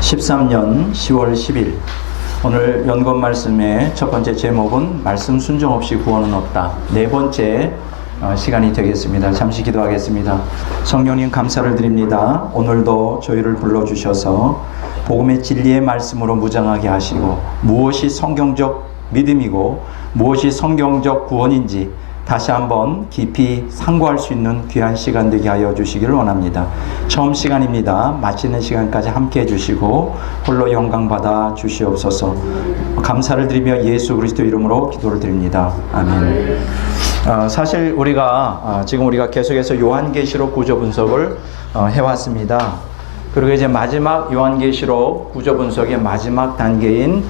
13년 10월 10일 오늘 연권 말씀의 첫 번째 제목은 말씀 순종 없이 구원은 없다. 네 번째 시간이 되겠습니다. 잠시 기도하겠습니다. 성령님 감사를 드립니다. 오늘도 저희를 불러주셔서 복음의 진리의 말씀으로 무장하게 하시고 무엇이 성경적 믿음이고 무엇이 성경적 구원인지 다시 한번 깊이 상고할 수 있는 귀한 시간 되게 하여 주시기를 원합니다. 처음 시간입니다. 마치는 시간까지 함께 해주시고 홀로 영광받아 주시옵소서. 감사를 드리며 예수 그리스도 이름으로 기도를 드립니다. 아멘. 사실 지금 우리가 계속해서 요한계시록 구조 분석을 해왔습니다. 그리고 이제 마지막 요한계시록 구조 분석의 마지막 단계인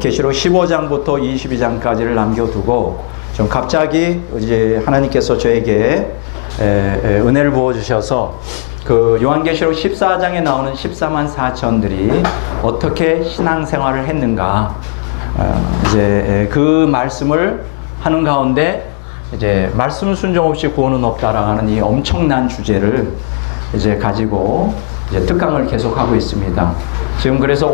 계시록 15장부터 22장까지를 남겨두고 좀 갑자기 이제 하나님께서 저에게 은혜를 부어주셔서 그 요한계시록 14장에 나오는 14만 4천들이 어떻게 신앙생활을 했는가 이제 그 말씀을 하는 가운데 이제 말씀 순종 없이 구원은 없다라고 하는 이 엄청난 주제를 이제 가지고 이제 특강을 계속하고 있습니다. 지금 그래서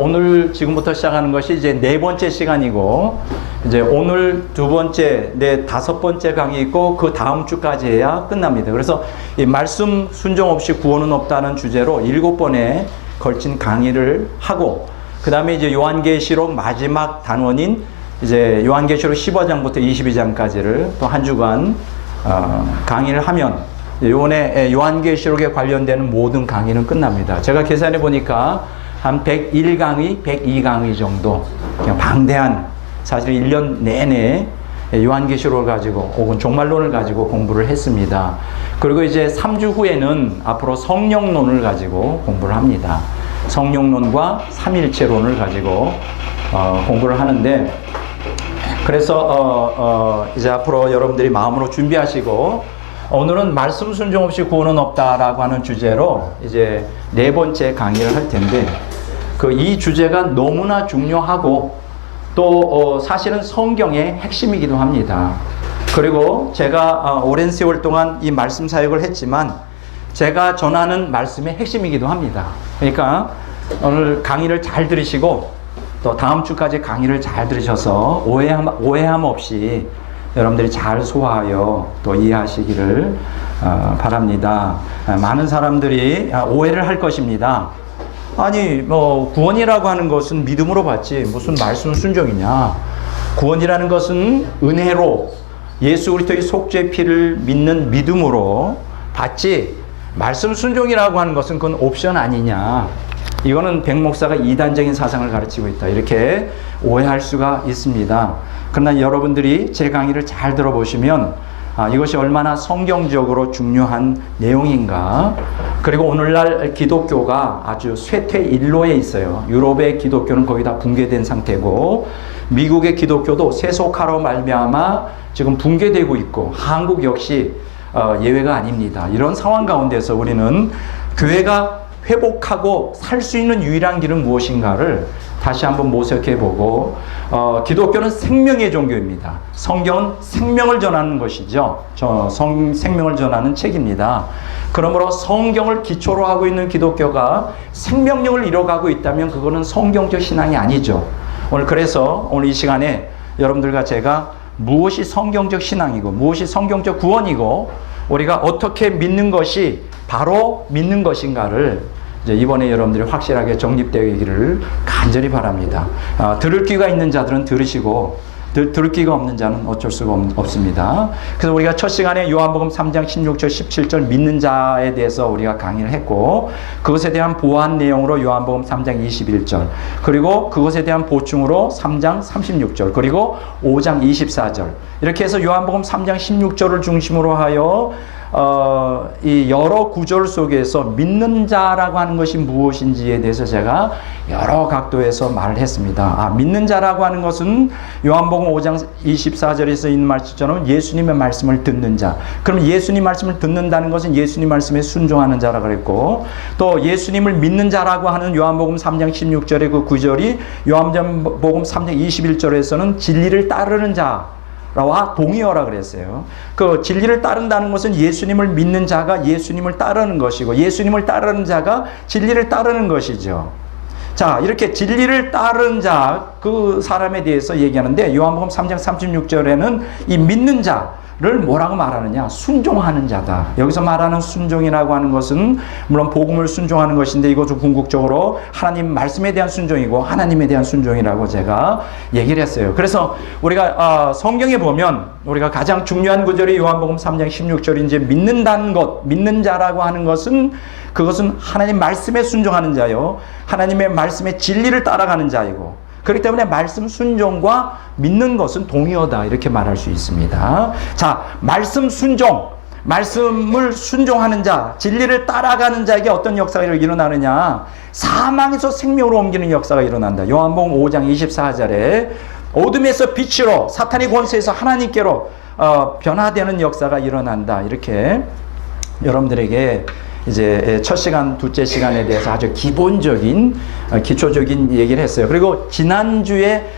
지금부터 시작하는 것이 이제 네 번째 시간이고, 이제 오늘 두 번째, 다섯 번째 강의 있고, 그 다음 주까지 해야 끝납니다. 그래서 이 말씀 순종 없이 구원은 없다는 주제로 7번에 걸친 강의를 하고, 그 다음에 이제 요한계시록 마지막 단원인 이제 요한계시록 15장부터 22장까지를 또 한 주간 강의를 하면 이번에 요한계시록에 관련되는 모든 강의는 끝납니다. 제가 계산해 보니까 한 101강의, 102강의 정도 그냥 방대한 사실 1년 내내 요한계시록을 가지고 혹은 종말론을 가지고 공부를 했습니다. 그리고 이제 3주 후에는 앞으로 성령론을 가지고 공부를 합니다. 성령론과 삼일체론을 가지고 공부를 하는데, 그래서 이제 앞으로 여러분들이 마음으로 준비하시고 오늘은 말씀 순종 없이 구원은 없다라고 하는 주제로 이제 네 번째 강의를 할 텐데, 이 주제가 너무나 중요하고 또 사실은 성경의 핵심이기도 합니다. 그리고 제가 오랜 세월 동안 이 말씀 사역을 했지만 제가 전하는 말씀의 핵심이기도 합니다. 그러니까 오늘 강의를 잘 들으시고 또 다음 주까지 강의를 잘 들으셔서 오해함 없이 여러분들이 잘 소화하여 또 이해하시기를 바랍니다. 많은 사람들이 오해를 할 것입니다. 아니 구원이라고 하는 것은 믿음으로 받지 무슨 말씀 순종이냐. 구원이라는 것은 은혜로 예수 그리스도의 속죄 피를 믿는 믿음으로 받지 말씀 순종이라고 하는 것은 그건 옵션 아니냐. 이거는 백 목사가 이단적인 사상을 가르치고 있다. 이렇게 오해할 수가 있습니다. 그러나 여러분들이 제 강의를 잘 들어보시면 이것이 얼마나 성경적으로 중요한 내용인가. 그리고 오늘날 기독교가 아주 쇠퇴일로에 있어요. 유럽의 기독교는 거의 다 붕괴된 상태고 미국의 기독교도 세속화로 말미암아 지금 붕괴되고 있고 한국 역시 예외가 아닙니다. 이런 상황 가운데서 우리는 교회가 회복하고 살 수 있는 유일한 길은 무엇인가를 다시 한번 모색해보고 기독교는 생명의 종교입니다. 성경은 생명을 전하는 것이죠. 생명을 전하는 책입니다. 그러므로 성경을 기초로 하고 있는 기독교가 생명력을 이뤄가고 있다면 그거는 성경적 신앙이 아니죠. 그래서 오늘 이 시간에 여러분들과 제가 무엇이 성경적 신앙이고 무엇이 성경적 구원이고 우리가 어떻게 믿는 것이 바로 믿는 것인가를 이제 이번에 여러분들이 확실하게 정립되기를 간절히 바랍니다. 들을 귀가 있는 자들은 들으시고 들을 귀가 없는 자는 어쩔 수가 없습니다. 그래서 우리가 첫 시간에 요한복음 3장 16절 17절 믿는 자에 대해서 우리가 강의를 했고 그것에 대한 보완 내용으로 요한복음 3장 21절 그리고 그것에 대한 보충으로 3장 36절 그리고 5장 24절 이렇게 해서 요한복음 3장 16절을 중심으로 하여 이 여러 구절 속에서 믿는 자라고 하는 것이 무엇인지에 대해서 제가 여러 각도에서 말을 했습니다. 믿는 자라고 하는 것은 요한복음 5장 24절에서 있는 말씀처럼 예수님의 말씀을 듣는 자. 그럼 예수님 말씀을 듣는다는 것은 예수님 말씀에 순종하는 자라고 그랬고 또 예수님을 믿는 자라고 하는 요한복음 3장 16절의 그 구절이 요한복음 3장 21절에서는 진리를 따르는 자 와 동의어라 그랬어요. 그 진리를 따른다는 것은 예수님을 믿는 자가 예수님을 따르는 것이고 예수님을 따르는 자가 진리를 따르는 것이죠. 자, 이렇게 진리를 따른 자, 그 사람에 대해서 얘기하는데 요한복음 3장 36절에는 이 믿는 자를 뭐라고 말하느냐? 순종하는 자다. 여기서 말하는 순종이라고 하는 것은 물론 복음을 순종하는 것인데 이것도 궁극적으로 하나님 말씀에 대한 순종이고 하나님에 대한 순종이라고 제가 얘기를 했어요. 그래서 우리가 성경에 보면 우리가 가장 중요한 구절이 요한복음 3장 16절인지 믿는다는 것, 믿는 자라고 하는 것은 그것은 하나님 말씀에 순종하는 자요. 하나님의 말씀의 진리를 따라가는 자이고 그렇기 때문에 말씀 순종과 믿는 것은 동의어다 이렇게 말할 수 있습니다. 자, 말씀 순종, 말씀을 순종하는 자, 진리를 따라가는 자에게 어떤 역사가 일어나느냐? 사망에서 생명으로 옮기는 역사가 일어난다. 요한복음 5장 24절에 어둠에서 빛으로 사탄의 권세에서 하나님께로 변화되는 역사가 일어난다. 이렇게 여러분들에게 이제 첫 시간, 둘째 시간에 대해서 아주 기본적인, 기초적인 얘기를 했어요. 그리고 지난번에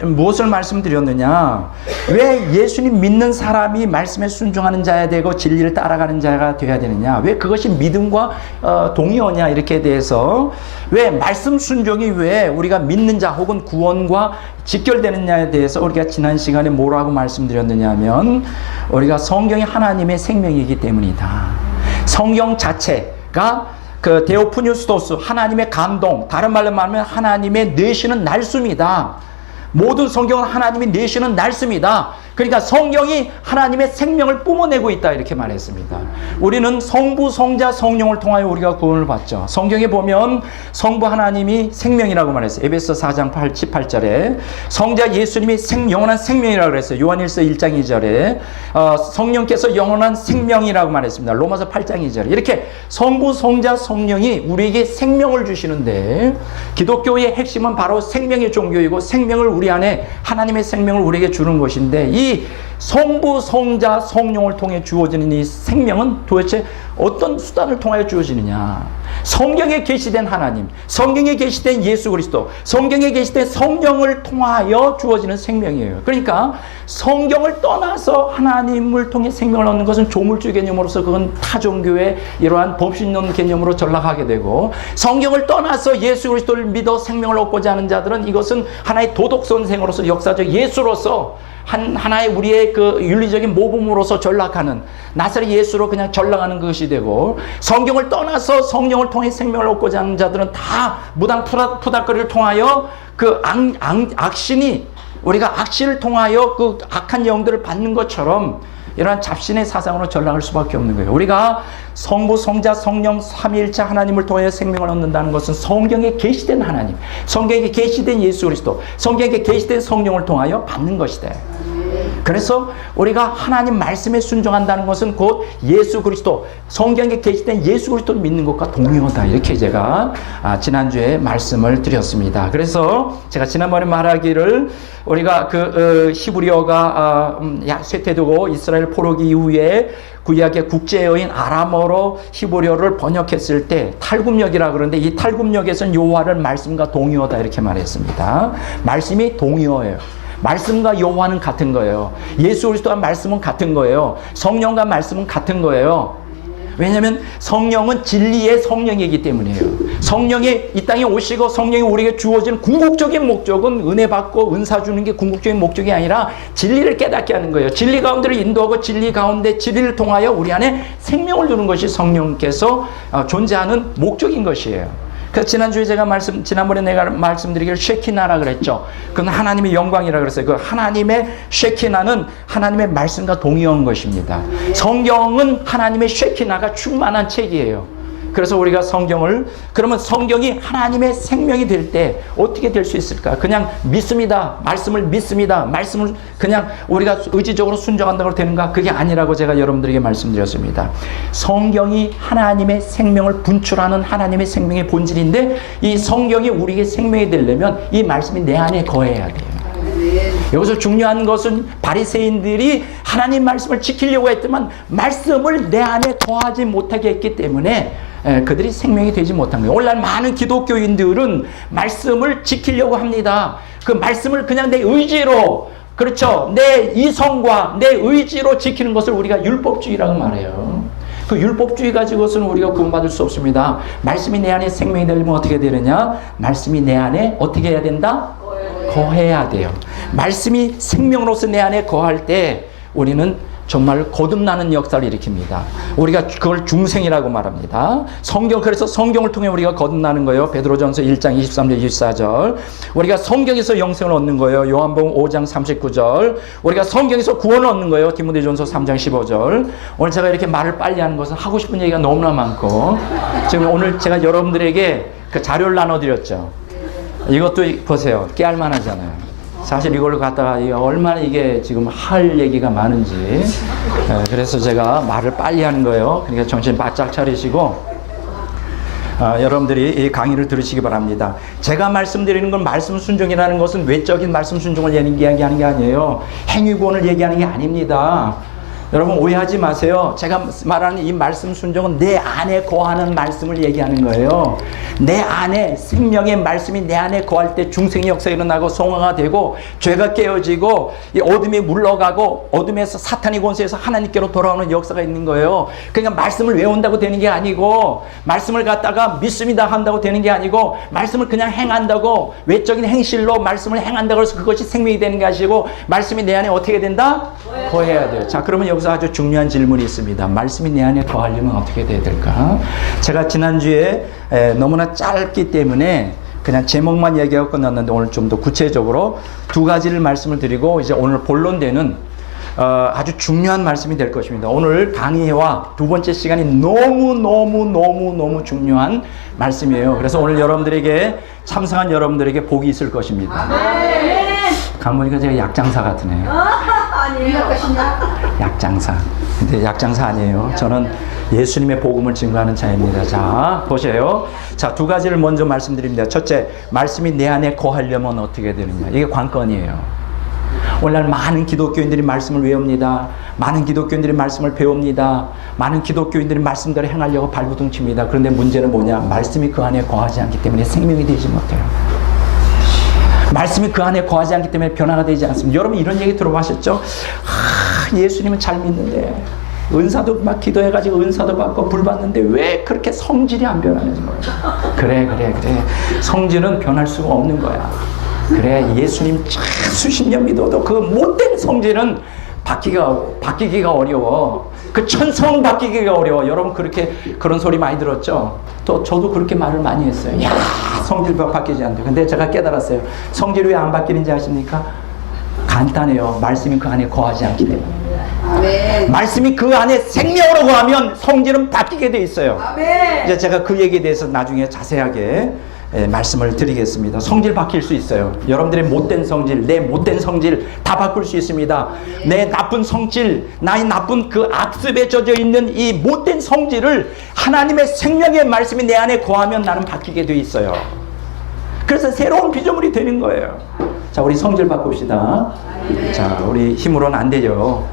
무엇을 말씀드렸느냐? 왜 예수님 믿는 사람이 말씀에 순종하는 자야 되고 진리를 따라가는 자가 되어야 되느냐? 왜 그것이 믿음과 동의어냐? 이렇게 대해서 왜 말씀 순종이 왜 우리가 믿는 자 혹은 구원과 직결되느냐에 대해서 우리가 지난 시간에 뭐라고 말씀드렸느냐 하면 우리가 성경이 하나님의 생명이기 때문이다. 성경 자체가 그 데오프뉴스토스 하나님의 감동, 다른 말로 말하면 하나님의 내시는 날숨이다. 모든 성경은 하나님이 내시는 날숨이다. 그러니까 성경이 하나님의 생명을 뿜어내고 있다 이렇게 말했습니다. 우리는 성부, 성자, 성령을 통하여 우리가 구원을 받죠. 성경에 보면 성부 하나님이 생명이라고 말했어요. 에베소 4장 18절에 성자 예수님이 영원한 생명이라고 그랬어요. 요한일서 1장 2절에 성령께서 영원한 생명이라고 말했습니다. 로마서 8장 2절에 이렇게 성부, 성자, 성령이 우리에게 생명을 주시는데 기독교의 핵심은 바로 생명의 종교이고 생명을 우리 안에 하나님의 생명을 우리에게 주는 것인데 이 성부, 성자, 성령을 통해 주어지는 이 생명은 도대체 어떤 수단을 통하여 주어지느냐? 성경에 계시된 하나님, 성경에 계시된 예수 그리스도, 성경에 계시된 성령을 통하여 주어지는 생명이에요. 그러니까 성경을 떠나서 하나님을 통해 생명을 얻는 것은 조물주 개념으로서 그건 타종교의 이러한 법신론 개념으로 전락하게 되고 성경을 떠나서 예수 그리스도를 믿어 생명을 얻고자 하는 자들은 이것은 하나의 도덕 선생으로서 역사적 예수로서 하나의 우리의 그 윤리적인 모범으로서 전락하는 나사렛 예수로 그냥 전락하는 것이 되고 성경을 떠나서 성령을 통해 생명을 얻고자 하는 자들은 다 무당 푸닥거리를 통하여 그 악신이 우리가 악신을 통하여 그 악한 영들을 받는 것처럼 이러한 잡신의 사상으로 전락할 수밖에 없는 거예요. 우리가 성부, 성자, 성령, 삼위일체 하나님을 통해 생명을 얻는다는 것은 성경에 계시된 하나님, 성경에 계시된 예수 그리스도, 성경에 계시된 성령을 통하여 받는 것이다. 그래서 우리가 하나님 말씀에 순종한다는 것은 곧 예수 그리스도, 성경에 계시된 예수 그리스도를 믿는 것과 동의하다. 이렇게 제가 지난주에 말씀을 드렸습니다. 그래서 제가 지난번에 말하기를 우리가 그 히브리어가 쇠퇴되고 이스라엘 포로기 이후에 구약의 국제어인 아람어로 히브리어를 번역했을 때 탈굽역이라 그러는데 이 탈굽역에서는 여호와를 말씀과 동의어다 이렇게 말했습니다. 말씀이 동의어예요. 말씀과 여호와는 같은 거예요. 예수 그리스도와 말씀은 같은 거예요. 성령과 말씀은 같은 거예요. 왜냐하면 성령은 진리의 성령이기 때문이에요. 성령이 이 땅에 오시고 성령이 우리에게 주어진 궁극적인 목적은 은혜 받고 은사 주는 게 궁극적인 목적이 아니라 진리를 깨닫게 하는 거예요. 진리 가운데를 인도하고 진리 가운데 진리를 통하여 우리 안에 생명을 주는 것이 성령께서 존재하는 목적인 것이에요. 그래서 지난주에 지난번에 내가 말씀드리기를 쉐키나라 그랬죠. 그건 하나님의 영광이라 그랬어요. 그 하나님의 쉐키나는 하나님의 말씀과 동의한 것입니다. 성경은 하나님의 쉐키나가 충만한 책이에요. 그래서 우리가 그러면 성경이 하나님의 생명이 될 때 어떻게 될 수 있을까? 그냥 믿습니다. 말씀을 믿습니다. 말씀을 그냥 우리가 의지적으로 순종한다고 되는가? 그게 아니라고 제가 여러분들에게 말씀드렸습니다. 성경이 하나님의 생명을 분출하는 하나님의 생명의 본질인데 이 성경이 우리에게 생명이 되려면 이 말씀이 내 안에 거해야 돼요. 여기서 중요한 것은 바리새인들이 하나님 말씀을 지키려고 했지만 말씀을 내 안에 거하지 못하게 했기 때문에 그들이 생명이 되지 못한 거예요. 오늘날 많은 기독교인들은 말씀을 지키려고 합니다. 그 말씀을 그냥 내 의지로, 그렇죠, 내 이성과 내 의지로 지키는 것을 우리가 율법주의라고 말해요. 그 율법주의 가지고서는 우리가 구원받을 수 없습니다. 말씀이 내 안에 생명이 되려면 어떻게 되느냐? 말씀이 내 안에 어떻게 해야 된다? 거해야 돼요. 말씀이 생명으로서 내 안에 거할 때 우리는 정말 거듭나는 역사를 일으킵니다. 우리가 그걸 중생이라고 말합니다. 그래서 성경을 통해 우리가 거듭나는 거예요. 베드로전서 1장 23절 24절. 우리가 성경에서 영생을 얻는 거예요. 요한복음 5장 39절. 우리가 성경에서 구원을 얻는 거예요. 디모데전서 3장 15절. 오늘 제가 이렇게 말을 빨리 하는 것은 하고 싶은 얘기가 너무나 많고, 지금 오늘 제가 여러분들에게 그 자료를 나눠드렸죠. 이것도 보세요. 깨알만 하잖아요. 사실 이걸 갖다가 얼마나 이게 지금 할 얘기가 많은지, 그래서 제가 말을 빨리 하는 거예요. 그러니까 정신 바짝 차리시고 여러분들이 이 강의를 들으시기 바랍니다. 제가 말씀드리는 건 말씀 순종이라는 것은 외적인 말씀 순종을 얘기하는 게 아니에요. 행위구원을 얘기하는 게 아닙니다. 여러분 오해하지 마세요. 제가 말하는 이 말씀 순종은 내 안에 거하는 말씀을 얘기하는 거예요. 내 안에 생명의 말씀이 내 안에 거할 때 중생의 역사가 일어나고 성화가 되고 죄가 깨어지고 이 어둠이 물러가고 어둠에서 사탄의 권세에서 하나님께로 돌아오는 역사가 있는 거예요. 그러니까 말씀을 외운다고 되는 게 아니고, 말씀을 갖다가 믿습니다 한다고 되는 게 아니고, 말씀을 그냥 행한다고 외적인 행실로 말씀을 행한다고 해서 그것이 생명이 되는 게 아니고, 말씀이 내 안에 어떻게 된다? 거해야 돼요. 자, 그러면 여기서 아주 중요한 질문이 있습니다. 말씀이 내 안에 거하려면 어떻게 돼야 될까? 제가 지난주에 너무나 짧기 때문에 그냥 제목만 얘기하고 끝났는데, 오늘 좀 더 구체적으로 두 가지를 말씀을 드리고 이제 오늘 본론되는 아주 중요한 말씀이 될 것입니다. 오늘 강의와 두 번째 시간이 너무 중요한 말씀이에요. 그래서 오늘 여러분들에게 참석한 여러분들에게 복이 있을 것입니다. 강모니까 제가 약장사 같으네요. 아니에요. 약장사. 근데 약장사 아니에요. 저는 예수님의 복음을 증거하는 자입니다. 자, 보세요. 자, 두 가지를 먼저 말씀드립니다. 첫째, 말씀이 내 안에 거하려면 어떻게 되느냐. 이게 관건이에요. 오늘날 많은 기독교인들이 말씀을 외웁니다. 많은 기독교인들이 말씀을 배웁니다. 많은 기독교인들이 말씀대로 행하려고 발부둥 칩니다. 그런데 문제는 뭐냐? 말씀이 그 안에 거하지 않기 때문에 생명이 되지 못해요. 말씀이 그 안에 거하지 않기 때문에 변화가 되지 않습니다. 여러분 이런 얘기 들어보셨죠? 예수님은 잘 믿는데 은사도 막 기도해가지고 은사도 받고 불 받는데 왜 그렇게 성질이 안 변하는 거예요? 그래. 성질은 변할 수가 없는 거야. 그래, 예수님 수십 년 믿어도 그 못된 성질은 바뀌기가 어려워. 그 천성은 바뀌기가 어려워. 여러분 그런 소리 많이 들었죠? 또 저도 그렇게 말을 많이 했어요. 야, 성질 바뀌지 않대. 근데 제가 깨달았어요. 성질이 왜 안 바뀌는지 아십니까? 간단해요. 말씀이 그 안에 거하지 않기 때문에. 아멘. 말씀이 그 안에 생명으로 거하면 성질은 바뀌게 돼 있어요. 아멘. 이제 제가 그 얘기에 대해서 나중에 자세하게 말씀을 드리겠습니다. 성질 바뀔 수 있어요. 여러분들의 못된 성질, 내 못된 성질 다 바꿀 수 있습니다. 내 나쁜 성질, 나의 나쁜 그 악습에 젖어 있는 이 못된 성질을 하나님의 생명의 말씀이 내 안에 거하면 나는 바뀌게 돼 있어요. 그래서 새로운 피조물이 되는 거예요. 자, 우리 성질 바꿉시다. 자, 우리 힘으로는 안 되죠.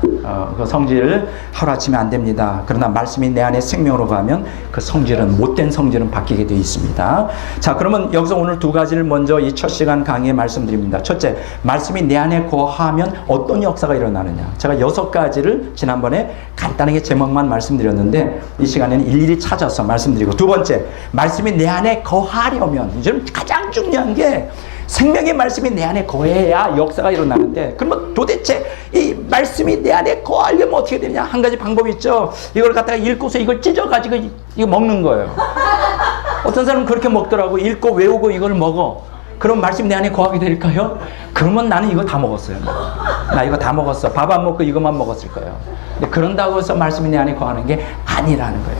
그 성질 하루아침에 안 됩니다. 그러나 말씀이 내 안에 생명으로 가면 그 성질은, 못된 성질은 바뀌게 되어 있습니다. 자, 그러면 여기서 오늘 두 가지를 먼저 이 첫 시간 강의에 말씀드립니다. 첫째, 말씀이 내 안에 거하면 어떤 역사가 일어나느냐. 제가 6가지를 지난번에 간단하게 제목만 말씀드렸는데 이 시간에는 일일이 찾아서 말씀드리고, 두 번째, 말씀이 내 안에 거하려면, 이제 가장 중요한 게 생명의 말씀이 내 안에 거해야 역사가 일어나는데, 그러면 도대체 이 말씀이 내 안에 거하려면 어떻게 되냐? 한 가지 방법이 있죠. 이걸 갖다가 읽고서 이걸 찢어가지고 이거 먹는 거예요. 어떤 사람은 그렇게 먹더라고. 읽고 외우고 이걸 먹어. 그럼 말씀이 내 안에 거하게 될까요? 그러면 나는 이거 다 먹었어요. 나 이거 다 먹었어. 밥 안 먹고 이것만 먹었을 거예요. 근데 그런다고 해서 말씀이 내 안에 거하는 게 아니라는 거예요.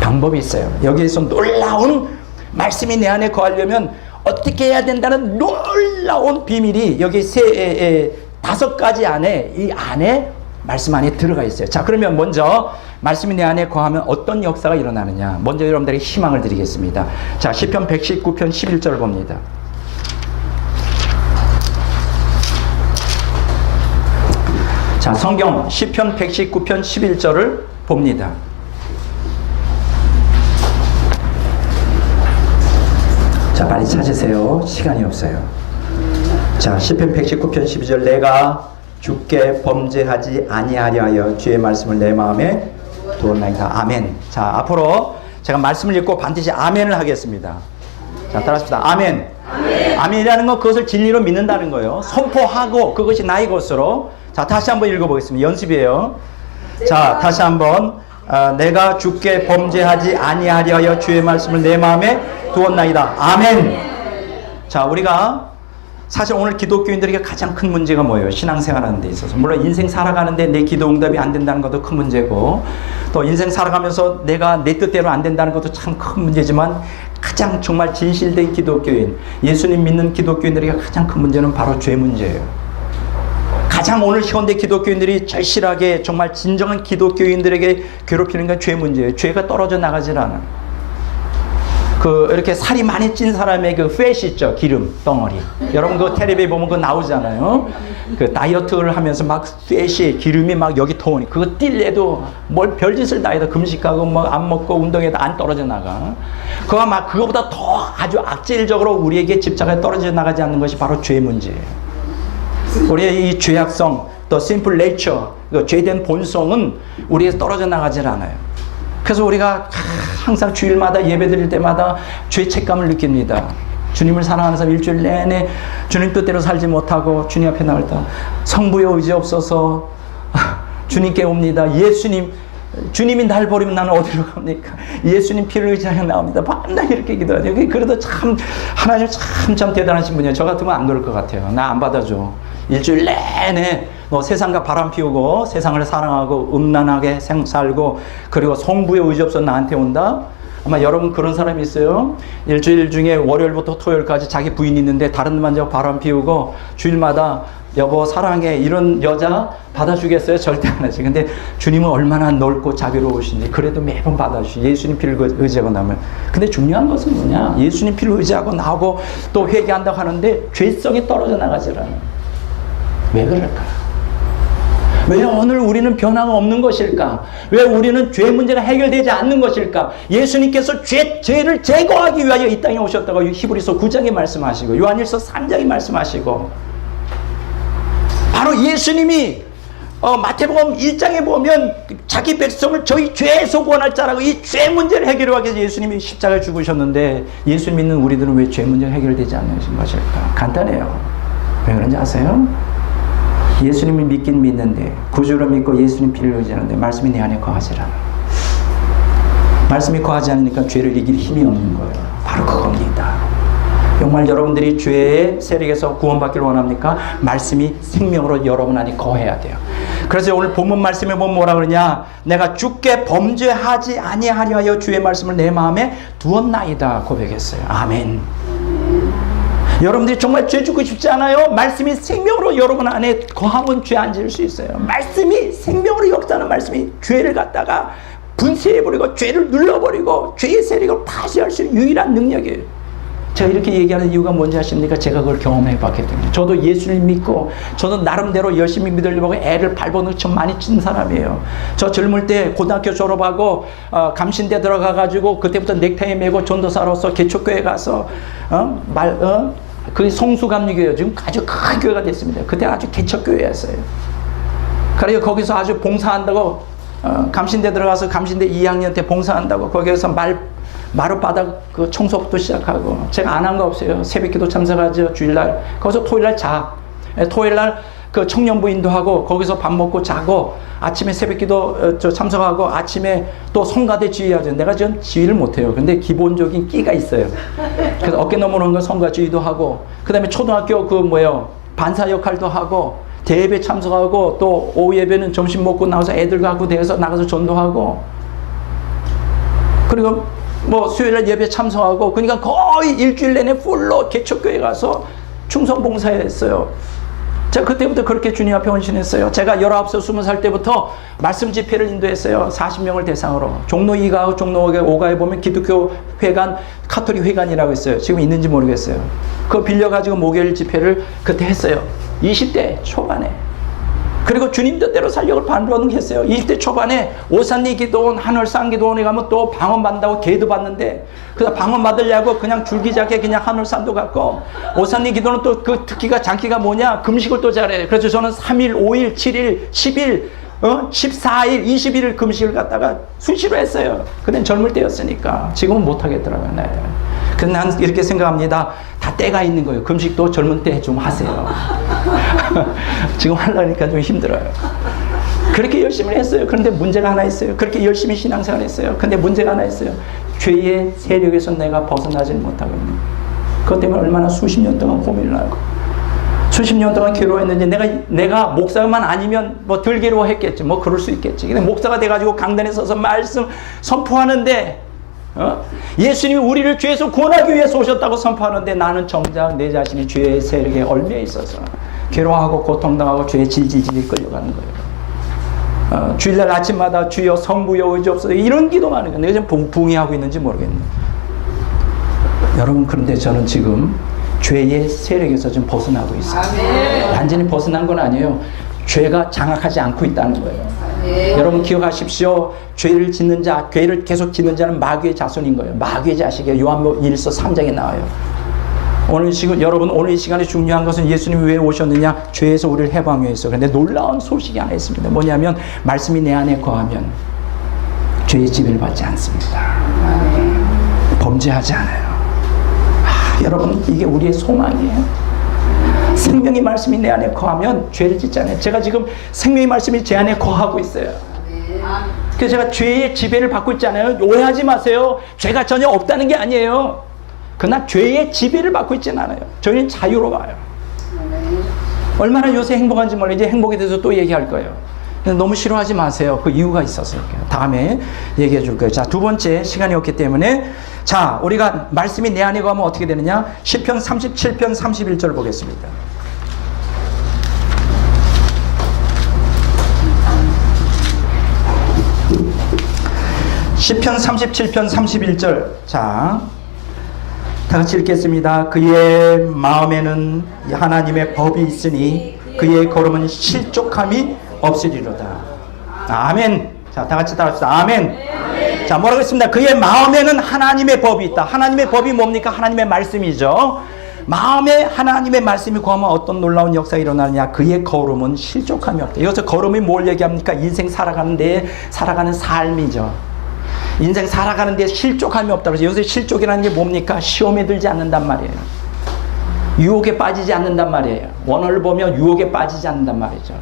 방법이 있어요. 여기에서 놀라운 말씀이 내 안에 거하려면 어떻게 해야 된다는 놀라운 비밀이 여기 5가지 안에, 이 안에 말씀 안에 들어가 있어요. 자, 그러면 먼저 말씀이 내 안에 거하면 어떤 역사가 일어나느냐. 먼저 여러분들에게 희망을 드리겠습니다. 자, 시편 119편 11절 봅니다. 자, 성경 시편 119편 11절을 봅니다. 자, 빨리 찾으세요. 시간이 없어요. 자, 시편 119편 12절. 내가 주께 범죄하지 아니하려 하여 주의 말씀을 내 마음에 두었나이다. 아멘. 자, 앞으로 제가 말씀을 읽고 반드시 아멘을 하겠습니다. 자, 따라합시다. 아멘. 아멘이라는 건 그것을 진리로 믿는다는 거예요. 선포하고 그것이 나의 것으로. 자, 다시 한번 읽어보겠습니다. 연습이에요. 자, 다시 한번. 내가 주께 범죄하지 아니하려 하여 주의 말씀을 내 마음에 두었나이다. 아멘. 자, 우리가 사실 오늘 기독교인들에게 가장 큰 문제가 뭐예요? 신앙생활하는 데 있어서. 물론 인생 살아가는데 내 기도 응답이 안 된다는 것도 큰 문제고, 또 인생 살아가면서 내가 내 뜻대로 안 된다는 것도 참 큰 문제지만, 가장 정말 진실된 기독교인, 예수님 믿는 기독교인들에게 가장 큰 문제는 바로 죄 문제예요. 가장 오늘 현대 기독교인들이 절실하게 정말 진정한 기독교인들에게 괴롭히는 건 죄 문제예요. 죄가 떨어져 나가질 않아요. 이렇게 살이 많이 찐 사람의 그 팻 있죠. 기름 덩어리. 여러분 그 텔레비에 보면 그거 나오잖아요. 그 다이어트를 하면서 막 팻이 기름이 막 여기 터오니 그거 뛸래도 뭘 별짓을 다 해도 금식하고 뭐 안 먹고 운동해도 안 떨어져 나가. 그거 막 그거보다 더 아주 악질적으로 우리에게 집착에 떨어져 나가지 않는 것이 바로 죄 문제예요. 우리의 이 죄악성, 또 심플 네이처, 죄된 본성은 우리에서 떨어져 나가질 않아요. 그래서 우리가 항상 주일마다 예배 드릴 때마다 죄책감을 느낍니다. 주님을 사랑하는 사람 일주일 내내 주님 뜻대로 살지 못하고 주님 앞에 나올 때 성부의 의지 없어서 주님께 옵니다. 주님이 날 버리면 나는 어디로 갑니까? 예수님 피를 의지하여 나옵니다. 밤낮 이렇게 기도하죠. 그래도 참 하나님 참 대단하신 분이에요. 저 같으면 안 그럴 것 같아요. 나 안 받아줘. 일주일 내내 너 세상과 바람 피우고 세상을 사랑하고 음란하게 살고 그리고 성부의 의지 없어 나한테 온다? 아마 여러분 그런 사람이 있어요. 일주일 중에 월요일부터 토요일까지 자기 부인이 있는데 다른 데만 저 바람 피우고 주일마다 여보 사랑해 이런 여자 받아주겠어요? 절대 안 하지. 근데 주님은 얼마나 넓고 자비로우신지 그래도 매번 받아주시. 예수님 피를 의지하고 나면. 근데 중요한 것은 뭐냐? 예수님 피를 의지하고 나오고 또 회개한다고 하는데 죄성이 떨어져 나가질 않아요. 왜 그럴까? 왜 오늘 우리는 변화가 없는 것일까? 왜 우리는 죄 문제가 해결되지 않는 것일까? 예수님께서 죄를 제거하기 위하여 이 땅에 오셨다고 히브리서 9장에 말씀하시고 요한일서 3장에 말씀하시고 바로 예수님이 마태복음 1장에 보면 자기 백성을 저희 죄에서 구원할 자라고 이 죄 문제를 해결하기 위해서 예수님이 십자가에 죽으셨는데 예수 믿는 우리들은 왜 죄 문제가 해결되지 않는 것일까? 간단해요. 왜 그런지 아세요? 예수님을 믿긴 믿는데 구주로 믿고 예수님 피를 의지하는데 말씀이 내 안에 거하지 않아. 말씀이 거하지 않으니까 죄를 이길 힘이 없는 거예요. 바로 그겁니다. 정말 여러분들이 죄의 세력에서 구원받기를 원합니까? 말씀이 생명으로 여러분 안에 거해야 돼요. 그래서 오늘 본문 말씀에 보면 뭐라 그러냐? 내가 주께 범죄하지 아니하려 하여 주의 말씀을 내 마음에 두었나이다 고백했어요. 아멘. 여러분들이 정말 죄 짓고 싶지 않아요? 말씀이 생명으로 여러분 안에 거하면 죄 안 지을 수 있어요. 말씀이 생명으로 역사하는 말씀이 죄를 갖다가 분쇄해버리고 죄를 눌러버리고 죄의 세력을 파쇄할 수 있는 유일한 능력이에요. 제가 이렇게 얘기하는 이유가 뭔지 아십니까? 제가 그걸 경험해 봤기 때문에. 저도 예수님 믿고 저도 나름대로 열심히 믿으려고 애를 발버둥 쳐 많이 친 사람이에요. 저 젊을 때 고등학교 졸업하고 감신대 들어가가지고 그때부터 넥타이 메고 전도사로서 개척교회 가서 그게 성수감리교회예요. 지금 아주 큰 교회가 됐습니다. 그때 아주 개척교회였어요. 그래서 거기서 아주 봉사한다고 감신대 들어가서 감신대 2학년 때 봉사한다고 거기에서 마룻바닥 그 청소부터 시작하고 제가 안 한 거 없어요. 새벽기도 참석하죠. 주일날 거기서 토요일날 토요일날 그 청년부 인도하고 거기서 밥 먹고 자고 아침에 새벽기도 참석하고 아침에 또 성가대 지휘하죠. 내가 좀 지휘를 못해요. 근데 기본적인 끼가 있어요. 그래서 어깨 너머는 건 성가 지휘도 하고 그 다음에 초등학교 반사 역할도 하고 대예배 참석하고 또 오후 예배는 점심 먹고 나와서 애들 갖고 대해서 나가서 전도하고 그리고 수요일날 예배 참석하고 그러니까 거의 일주일 내내 풀로 개척교회 가서 충성봉사했어요. 제가 그때부터 그렇게 주님 앞에 헌신했어요. 제가 19살, 20살 때부터 말씀 집회를 인도했어요. 40명을 대상으로. 종로 2가, 종로 5가에 보면 기독교 회관, 카톨릭 회관이라고 있어요. 지금 있는지 모르겠어요. 그거 빌려가지고 목요일 집회를 그때 했어요. 20대 초반에. 그리고 주님 뜻대로 살려고 반복했어요. 20대 초반에 오산리 기도원, 한월산 기도원에 가면 또 방언 받는다고 계도 받는데 그래서 방언 받으려고 그냥 줄기차게 그냥 한월산도 갔고 오산리 기도는 또 그 특기가 장기가 뭐냐? 금식을 또 잘해요. 그래서 저는 3일, 5일, 7일, 10일 14일, 21일 금식을 갖다가 수시로 했어요. 그땐 젊을 때였으니까. 지금은 못하겠더라고요. 네. 그래서 난 이렇게 생각합니다. 다 때가 있는 거예요. 금식도 젊은 때 좀 하세요. 지금 하려니까 좀 힘들어요. 그렇게 열심히 했어요. 그런데 문제가 하나 있어요. 그렇게 열심히 신앙생활 했어요. 근데 문제가 하나 있어요. 죄의 세력에서 내가 벗어나지 못하고 있는 거예요. 그것 때문에 얼마나 수십 년 동안 고민을 하고 수십 년 동안 괴로워했는지 내가 목사만 아니면 뭐 덜 괴로워했겠지. 뭐 그럴 수 있겠지. 근데 목사가 돼가지고 강단에 서서 말씀 선포하는데 예수님이 우리를 죄에서 구원하기 위해서 오셨다고 선포하는데 나는 정작 내 자신이 죄의 세력에 얽매여 있어서 괴로워하고 고통당하고 죄에 질질질 끌려가는 거예요. 주일날 아침마다 주여 성부여 의지옵소서 이런 기도만 하는 거예요. 내가 지금 붕괴하고 있는지 모르겠네요. 여러분 그런데 저는 지금 죄의 세력에서 좀 벗어나고 있어요. 완전히 벗어난 건 아니에요. 죄가 장악하지 않고 있다는 거예요. 여러분 기억하십시오. 죄를 짓는 자, 죄를 계속 짓는 자는 마귀의 자손인 거예요. 마귀의 자식이에요. 요한복음 1서 3장에 나와요. 여러분 오늘 이 시간에 중요한 것은 예수님이 왜 오셨느냐? 죄에서 우리를 해방하기 위해서. 그런데 놀라운 소식이 하나 있습니다. 뭐냐면 말씀이 내 안에 거하면 죄의 지배를 받지 않습니다. 범죄하지 않아요. 여러분 이게 우리의 소망이에요. 생명의 말씀이 내 안에 거하면 죄를 짓지 않아요. 제가 지금 생명의 말씀이 제 안에 거하고 있어요. 그래서 제가 죄의 지배를 받고 있지 않아요. 오해하지 마세요. 죄가 전혀 없다는 게 아니에요. 그러나 죄의 지배를 받고 있지는 않아요. 저희는 자유로워요. 얼마나 요새 행복한지 몰라요. 이제 행복에 대해서 또 얘기할 거예요. 너무 싫어하지 마세요. 그 이유가 있어서 다음에 얘기해 줄 거예요. 자, 두 번째 시간이 없기 때문에 자, 우리가 말씀이 내 안에 거하면 어떻게 되느냐? 시편 37편 31절 보겠습니다. 시편 37편 31절. 자, 다 같이 읽겠습니다. 그의 마음에는 하나님의 법이 있으니 그의 걸음은 실족함이 없으리로다. 아멘. 자, 다 같이 따라합시다. 아멘. 자, 뭐라고 했습니다. 그의 마음에는 하나님의 법이 있다. 하나님의 법이 뭡니까? 하나님의 말씀이죠. 마음에 하나님의 말씀이 거하면 어떤 놀라운 역사가 일어나느냐? 그의 걸음은 실족함이 없다. 여기서 걸음이 뭘 얘기합니까? 인생 살아가는데 살아가는 삶이죠. 인생 살아가는데 실족함이 없다. 그래서 여기서 실족이라는 게 뭡니까? 시험에 들지 않는단 말이에요. 유혹에 빠지지 않는단 말이에요. 원어를 보면 유혹에 빠지지 않는단 말이죠.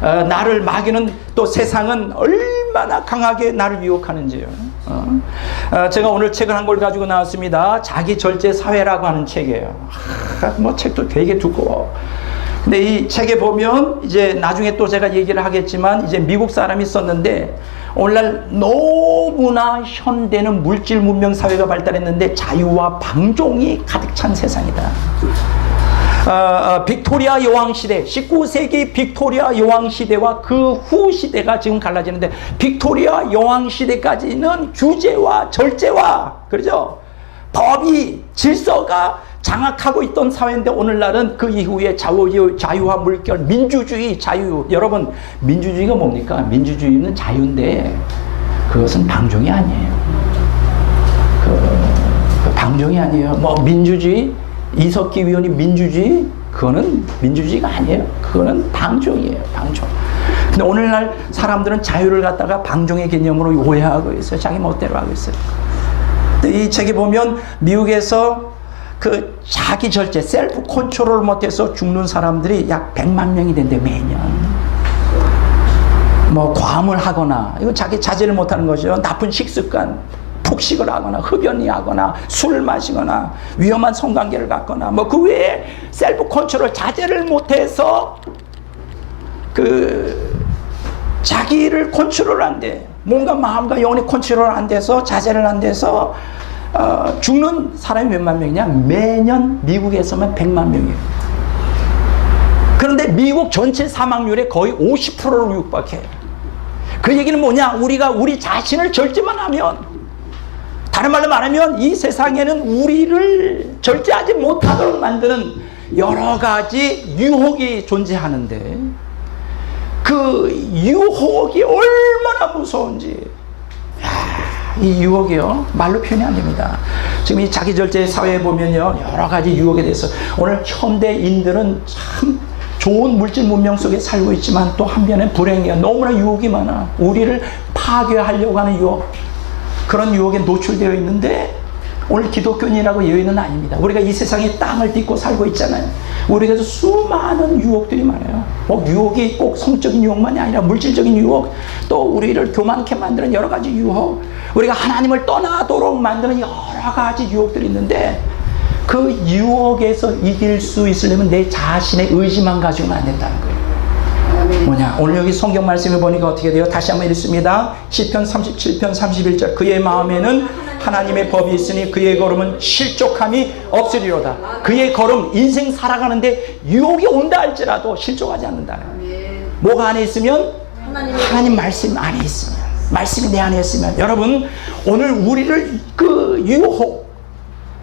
나를 마귀는 또 세상은 얼마나 강하게 나를 유혹하는지요. 제가 오늘 책을 한 권 가지고 나왔습니다. 자기 절제 사회라고 하는 책이에요. 뭐 책도 되게 두꺼워. 근데 이 책에 보면 이제 나중에 또 제가 얘기를 하겠지만 이제 미국 사람이 썼는데 오늘날 너무나 현대는 물질 문명 사회가 발달했는데 자유와 방종이 가득 찬 세상이다. 빅토리아 여왕 시대, 19세기 빅토리아 여왕 시대와 그 후 시대가 지금 갈라지는데 빅토리아 여왕 시대까지는 규제와 절제와 그렇죠? 법이 질서가 장악하고 있던 사회인데 오늘날은 그 이후에 자유와 물결, 민주주의, 자유. 여러분 민주주의가 뭡니까? 민주주의는 자유인데 그것은 방종이 아니에요. 그 방종이 아니에요. 뭐 민주주의, 이석기 위원이 민주주의, 그거는 민주주의가 아니에요. 그거는 방종이에요. 방종. 근데 오늘날 사람들은 자유를 갖다가 방종의 개념으로 오해하고 있어요. 자기 멋대로 하고 있어요. 이 책에 보면 미국에서 그 자기 절제, 셀프 컨트롤 못해서 죽는 사람들이 약 100만 명이 된대 매년. 뭐 과음을 하거나, 이거 자기 자제를 못하는 거죠. 나쁜 식습관, 폭식을 하거나 흡연이 하거나 술을 마시거나 위험한 성관계를 갖거나 뭐 그 외에 셀프 컨트롤 자제를 못해서 그 자기를 컨트롤 안 돼. 뭔가 마음과 영혼이 컨트롤 안 돼서 자제를 안 돼서 죽는 사람이 몇만 명이냐? 매년 미국에서만 100만 명이에요. 그런데 미국 전체 사망률의 거의 50%를 육박해. 그 얘기는 뭐냐? 우리가 우리 자신을 절제만 하면, 다른 말로 말하면 이 세상에는 우리를 절제하지 못하도록 만드는 여러 가지 유혹이 존재하는데 그 유혹이 얼마나 무서운지, 이 유혹이요 말로 표현이 안 됩니다. 지금 이 자기절제 사회에 보면요 여러 가지 유혹에 대해서 오늘 현대인들은 참 좋은 물질 문명 속에 살고 있지만 또 한편에 불행이야. 너무나 유혹이 많아. 우리를 파괴하려고 하는 유혹, 그런 유혹에 노출되어 있는데 오늘 기독교인이라고 여인은 아닙니다. 우리가 이 세상에 땅을 딛고 살고 있잖아요. 우리에게도 수많은 유혹들이 많아요. 유혹이 꼭 성적인 유혹만이 아니라 물질적인 유혹, 또 우리를 교만케 만드는 여러 가지 유혹, 우리가 하나님을 떠나도록 만드는 여러 가지 유혹들이 있는데, 그 유혹에서 이길 수 있으려면 내 자신의 의지만 가지고는 안 된다는 거예요. 뭐냐? 오늘 여기 성경 말씀을 보니까 어떻게 돼요? 다시 한번 읽습니다. 시편 37편 31절. 그의 마음에는 하나님의 법이 있으니 그의 걸음은 실족함이 없으리로다. 그의 걸음, 인생 살아가는데 유혹이 온다 할지라도 실족하지 않는다는 거예요. 뭐가 안에 있으면? 하나님 말씀 안에 있으면, 말씀이 내 안에 있으면. 여러분, 오늘 우리를 그 유혹,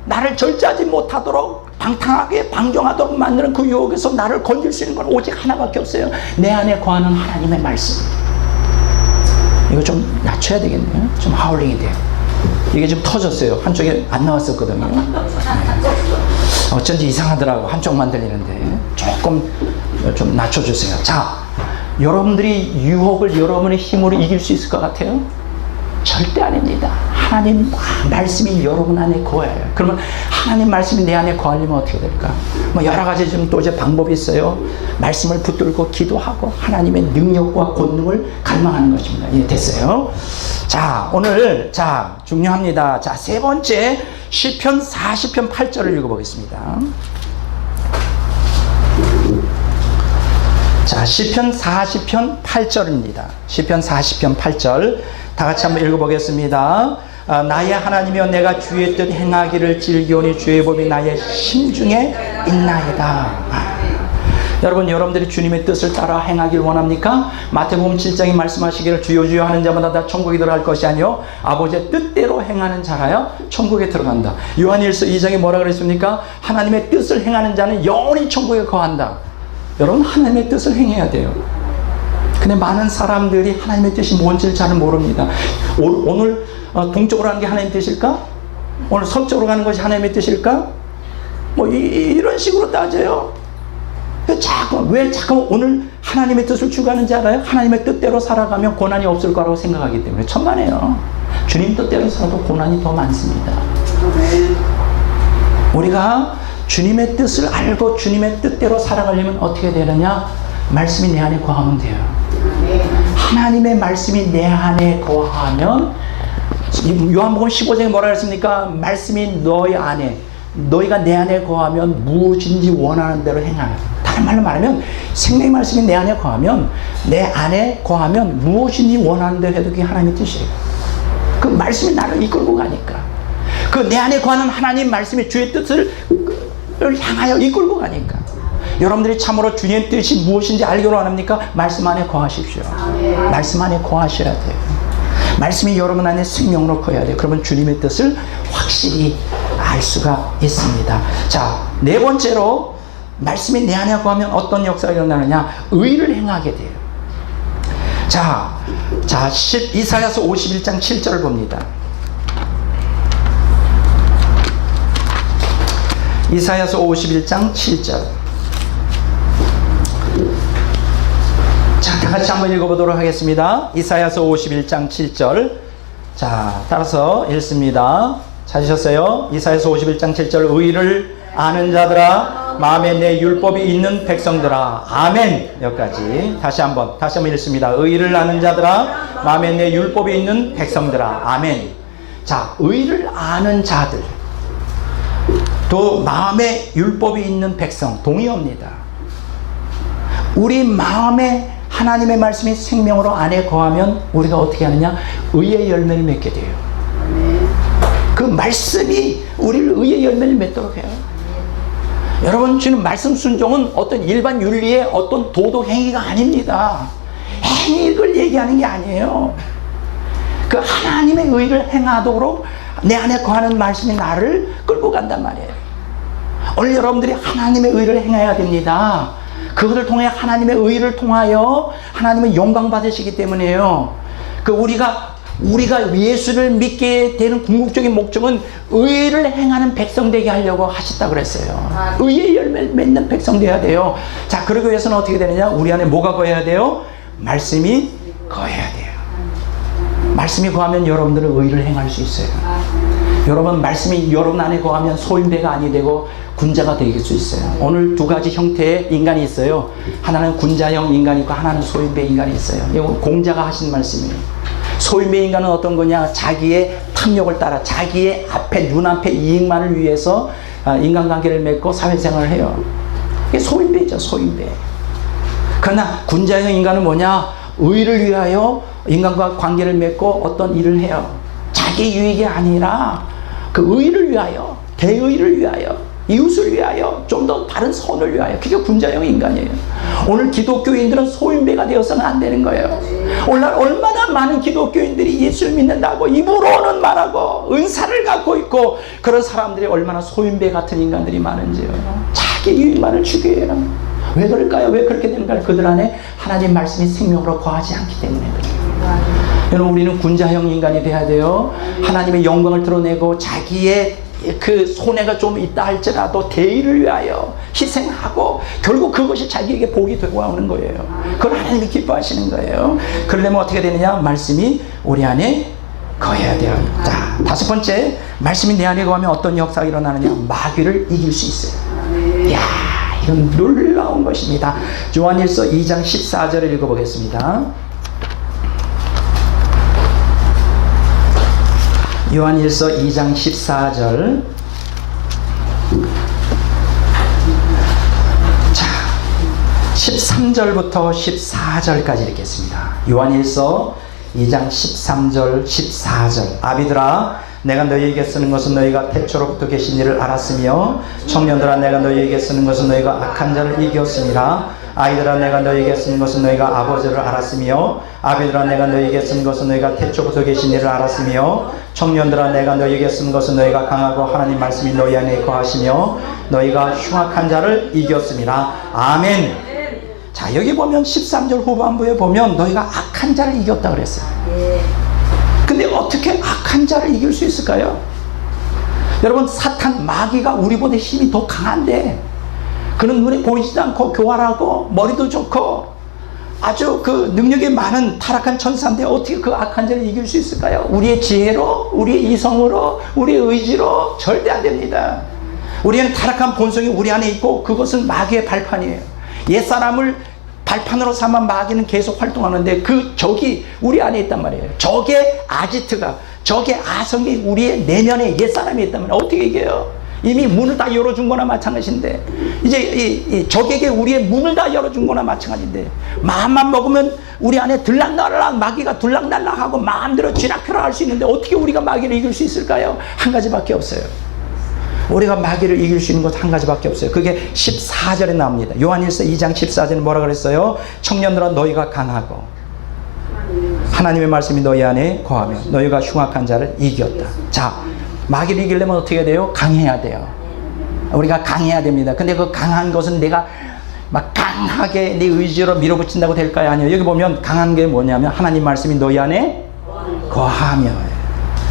나를 절제하지 못하도록 방탕하게 방종하도록 만드는 그 유혹에서 나를 건질 수 있는 건 오직 하나밖에 없어요. 내 안에 거하는 하나님의 말씀. 이거 좀 낮춰야 되겠네요. 좀 하울링이 돼요. 이게 좀 터졌어요. 한쪽에 안 나왔었거든요. 어쩐지 이상하더라고. 한쪽만 들리는데 조금 좀 낮춰주세요. 자, 여러분들이 유혹을 여러분의 힘으로 이길 수 있을 것 같아요? 절대 아닙니다. 하나님 말씀이 여러분 안에 거해요. 그러면 하나님 말씀이 내 안에 거하려면 어떻게 될까? 뭐 여러 가지 좀 또 이제 방법이 있어요. 말씀을 붙들고 기도하고 하나님의 능력과 권능을 갈망하는 것입니다. 예, 됐어요. 자, 오늘 자 중요합니다. 자, 세 번째 시편 40편 8절을 읽어보겠습니다. 자, 시편 40편 8절입니다. 시편 40편 8절 다 같이 한번 읽어보겠습니다. 나의 하나님이여 내가 주의 뜻 행하기를 즐기오니 주의 법이 나의 심중에 있나이다. 여러분, 여러분들이 주님의 뜻을 따라 행하기를 원합니까? 마태복음 7장에 말씀하시기를 주여 주여 하는 자마다 다 천국에 들어갈 것이 아니요 아버지의 뜻대로 행하는 자라야 천국에 들어간다. 요한일서 2장에 뭐라 그랬습니까? 하나님의 뜻을 행하는 자는 영원히 천국에 거한다. 여러분, 하나님의 뜻을 행해야 돼요. 근데 많은 사람들이 하나님의 뜻이 뭔지를 잘 모릅니다. 오늘 동쪽으로 가는 게 하나님의 뜻일까? 오늘 서쪽으로 가는 것이 하나님의 뜻일까? 뭐 이런 식으로 따져요. 왜 자꾸 오늘 하나님의 뜻을 추구하는지 알아요? 하나님의 뜻대로 살아가면 고난이 없을 거라고 생각하기 때문에. 천만에요. 주님 뜻대로 살아도 고난이 더 많습니다. 우리가 주님의 뜻을 알고 주님의 뜻대로 살아가려면 어떻게 되느냐? 말씀이 내 안에 거하면 돼요. 하나님의 말씀이 내 안에 거하면, 요한복음 15장에 뭐라 했습니까? 말씀이 너희 안에, 너희가 내 안에 거하면 무엇인지 원하는 대로 행하는. 다른 말로 말하면 생명의 말씀이 내 안에 거하면, 내 안에 거하면 무엇인지 원하는 대로 해도 그게 하나님의 뜻이에요. 그 말씀이 나를 이끌고 가니까. 그 내 안에 거하는 하나님 말씀이 주의 뜻을 향하여 이끌고 가니까. 여러분들이 참으로 주님의 뜻이 무엇인지 알기로 원합니까? 말씀 안에 거하십시오. 말씀 안에 거하셔야 돼요. 말씀이 여러분 안에 생명으로 거해야 돼요. 그러면 주님의 뜻을 확실히 알 수가 있습니다. 자, 네 번째로 말씀이 내 안에 거하면 어떤 역사가 일어나느냐? 의를 행하게 돼요. 자, 이사야서 51장 7절을 봅니다. 이사야서 51장 7절. 자, 다 같이 한번 읽어보도록 하겠습니다. 이사야서 51장 7절. 자, 따라서 읽습니다. 찾으셨어요? 이사야서 51장 7절. 의를 아는 자들아, 마음에 내 율법이 있는 백성들아. 아멘. 여기까지. 다시 한번 읽습니다. 의를 아는 자들아, 마음에 내 율법이 있는 백성들아. 아멘. 자, 의를 아는 자들, 또 마음에 율법이 있는 백성, 동의합니다. 우리 마음에 하나님의 말씀이 생명으로 안에 거하면 우리가 어떻게 하느냐? 의의 열매를 맺게 돼요. 그 말씀이 우리를 의의 열매를 맺도록 해요. 여러분, 지금 말씀 순종은 어떤 일반 윤리의 어떤 도덕 행위가 아닙니다. 행위를 얘기하는 게 아니에요. 그 하나님의 의를 행하도록 내 안에 거하는 말씀이 나를 끌고 간단 말이에요. 오늘 여러분들이 하나님의 의를 행해야 됩니다. 그것을 통해 하나님의 의를 통하여 하나님의 영광 받으시기 때문에요. 그 우리가 우리가 예수를 믿게 되는 궁극적인 목적은 의를 행하는 백성 되게 하려고 하셨다 그랬어요. 의의 열매를 맺는 백성 되어야 돼요. 자, 그러기 위해서는 어떻게 되느냐? 우리 안에 뭐가 거해야 돼요? 말씀이 거해야 돼요. 말씀이 거하면 여러분들은 의를 행할 수 있어요. 여러분, 말씀이 여러분 안에 거하면 소인배가 아니 되고 군자가 될 수 있어요. 오늘 두 가지 형태의 인간이 있어요. 하나는 군자형 인간이 있고 하나는 소인배 인간이 있어요. 이건 공자가 하신 말씀이에요. 소인배 인간은 어떤 거냐? 자기의 탐욕을 따라 자기의 앞에 눈앞에 이익만을 위해서 인간관계를 맺고 사회생활을 해요. 이게 소인배죠. 소인배. 그러나 군자형 인간은 뭐냐? 의를 위하여 인간과 관계를 맺고 어떤 일을 해요. 자기 유익이 아니라 그 의를 위하여, 대의를 위하여, 이웃을 위하여, 좀 더 다른 선을 위하여. 그게 군자형 인간이에요. 오늘 기독교인들은 소인배가 되어서는 안 되는 거예요. 오늘날 얼마나 많은 기독교인들이 예수를 믿는다고 입으로는 말하고 은사를 갖고 있고 그런 사람들이 얼마나 소인배 같은 인간들이 많은지요. 자기 유익만을 추구해요. 왜 그럴까요? 왜 그렇게 되는가요? 그들 안에 하나님 말씀이 생명으로 거하지 않기 때문에 그래요. 여러분, 우리는 군자형 인간이 돼야 돼요. 하나님의 영광을 드러내고 자기의 그 손해가 좀 있다 할지라도 대의를 위하여 희생하고 결국 그것이 자기에게 복이 되고 하는 거예요. 그걸 하나님이 기뻐하시는 거예요. 그러려면 어떻게 되느냐? 말씀이 우리 안에 거해야 돼요. 자, 다섯 번째, 말씀이 내 안에 거하면 어떤 역사가 일어나느냐? 마귀를 이길 수 있어요. 이야, 이건 놀라운 것입니다. 요한일서 2장 14절을 읽어보겠습니다. 요한일서 2장 14절. 자, 13절부터 14절까지 읽겠습니다. 요한일서 2장 13절 14절. 아비들아, 내가 너희에게 쓰는 것은 너희가 태초로부터 계신 이를 알았으며, 청년들아, 내가 너희에게 쓰는 것은 너희가 악한 자를 이겼음이라. 아이들아, 내가 너희에게 쓰는 것은 너희가 아버지를 알았으며, 아비들아, 내가 너희에게 쓰는 것은 너희가 태초부터 계신 이를 알았으며, 청년들아, 내가 너희에게 쓰는 것은 너희가 강하고 하나님 말씀이 너희 안에 거하시며 너희가 흉악한 자를 이겼음이라. 아멘. 자, 여기 보면 13절 후반부에 보면 너희가 악한 자를 이겼다 그랬어요. 근데 어떻게 악한 자를 이길 수 있을까요? 여러분, 사탄 마귀가 우리보다 힘이 더 강한데 그는 눈에 보이지도 않고 교활하고 머리도 좋고 아주 그 능력이 많은 타락한 천사인데 어떻게 그 악한 자를 이길 수 있을까요? 우리의 지혜로, 우리의 이성으로, 우리의 의지로 절대 안 됩니다. 우리는 타락한 본성이 우리 안에 있고 그것은 마귀의 발판이에요. 옛사람을 발판으로 삼아 마귀는 계속 활동하는데 그 적이 우리 안에 있단 말이에요. 적의 아지트가, 적의 아성이 우리의 내면에 옛사람이 있단 말이에요. 어떻게 이겨요? 이미 문을 다 열어준 거나 마찬가지인데, 이제 이 적에게 우리의 문을 다 열어준 거나 마찬가지인데, 마음만 먹으면 우리 안에 들락날락 마귀가 들락날락하고 마음대로 쥐락펴락 할 수 있는데 어떻게 우리가 마귀를 이길 수 있을까요? 한 가지밖에 없어요. 우리가 마귀를 이길 수 있는 것 한 가지밖에 없어요. 그게 14절에 나옵니다. 요한일서 2장 14절에 뭐라 그랬어요? 청년들아, 너희가 강하고 하나님의 말씀이 너희 안에 거하며 너희가 흉악한 자를 이겼다. 자, 마귀를 이기려면 어떻게 돼요? 강해야 돼요. 우리가 강해야 됩니다. 근데 그 강한 것은 내가 막 강하게 내 의지로 밀어붙인다고 될까요? 아니요. 여기 보면 강한 게 뭐냐면 하나님 말씀이 너희 안에 거하며,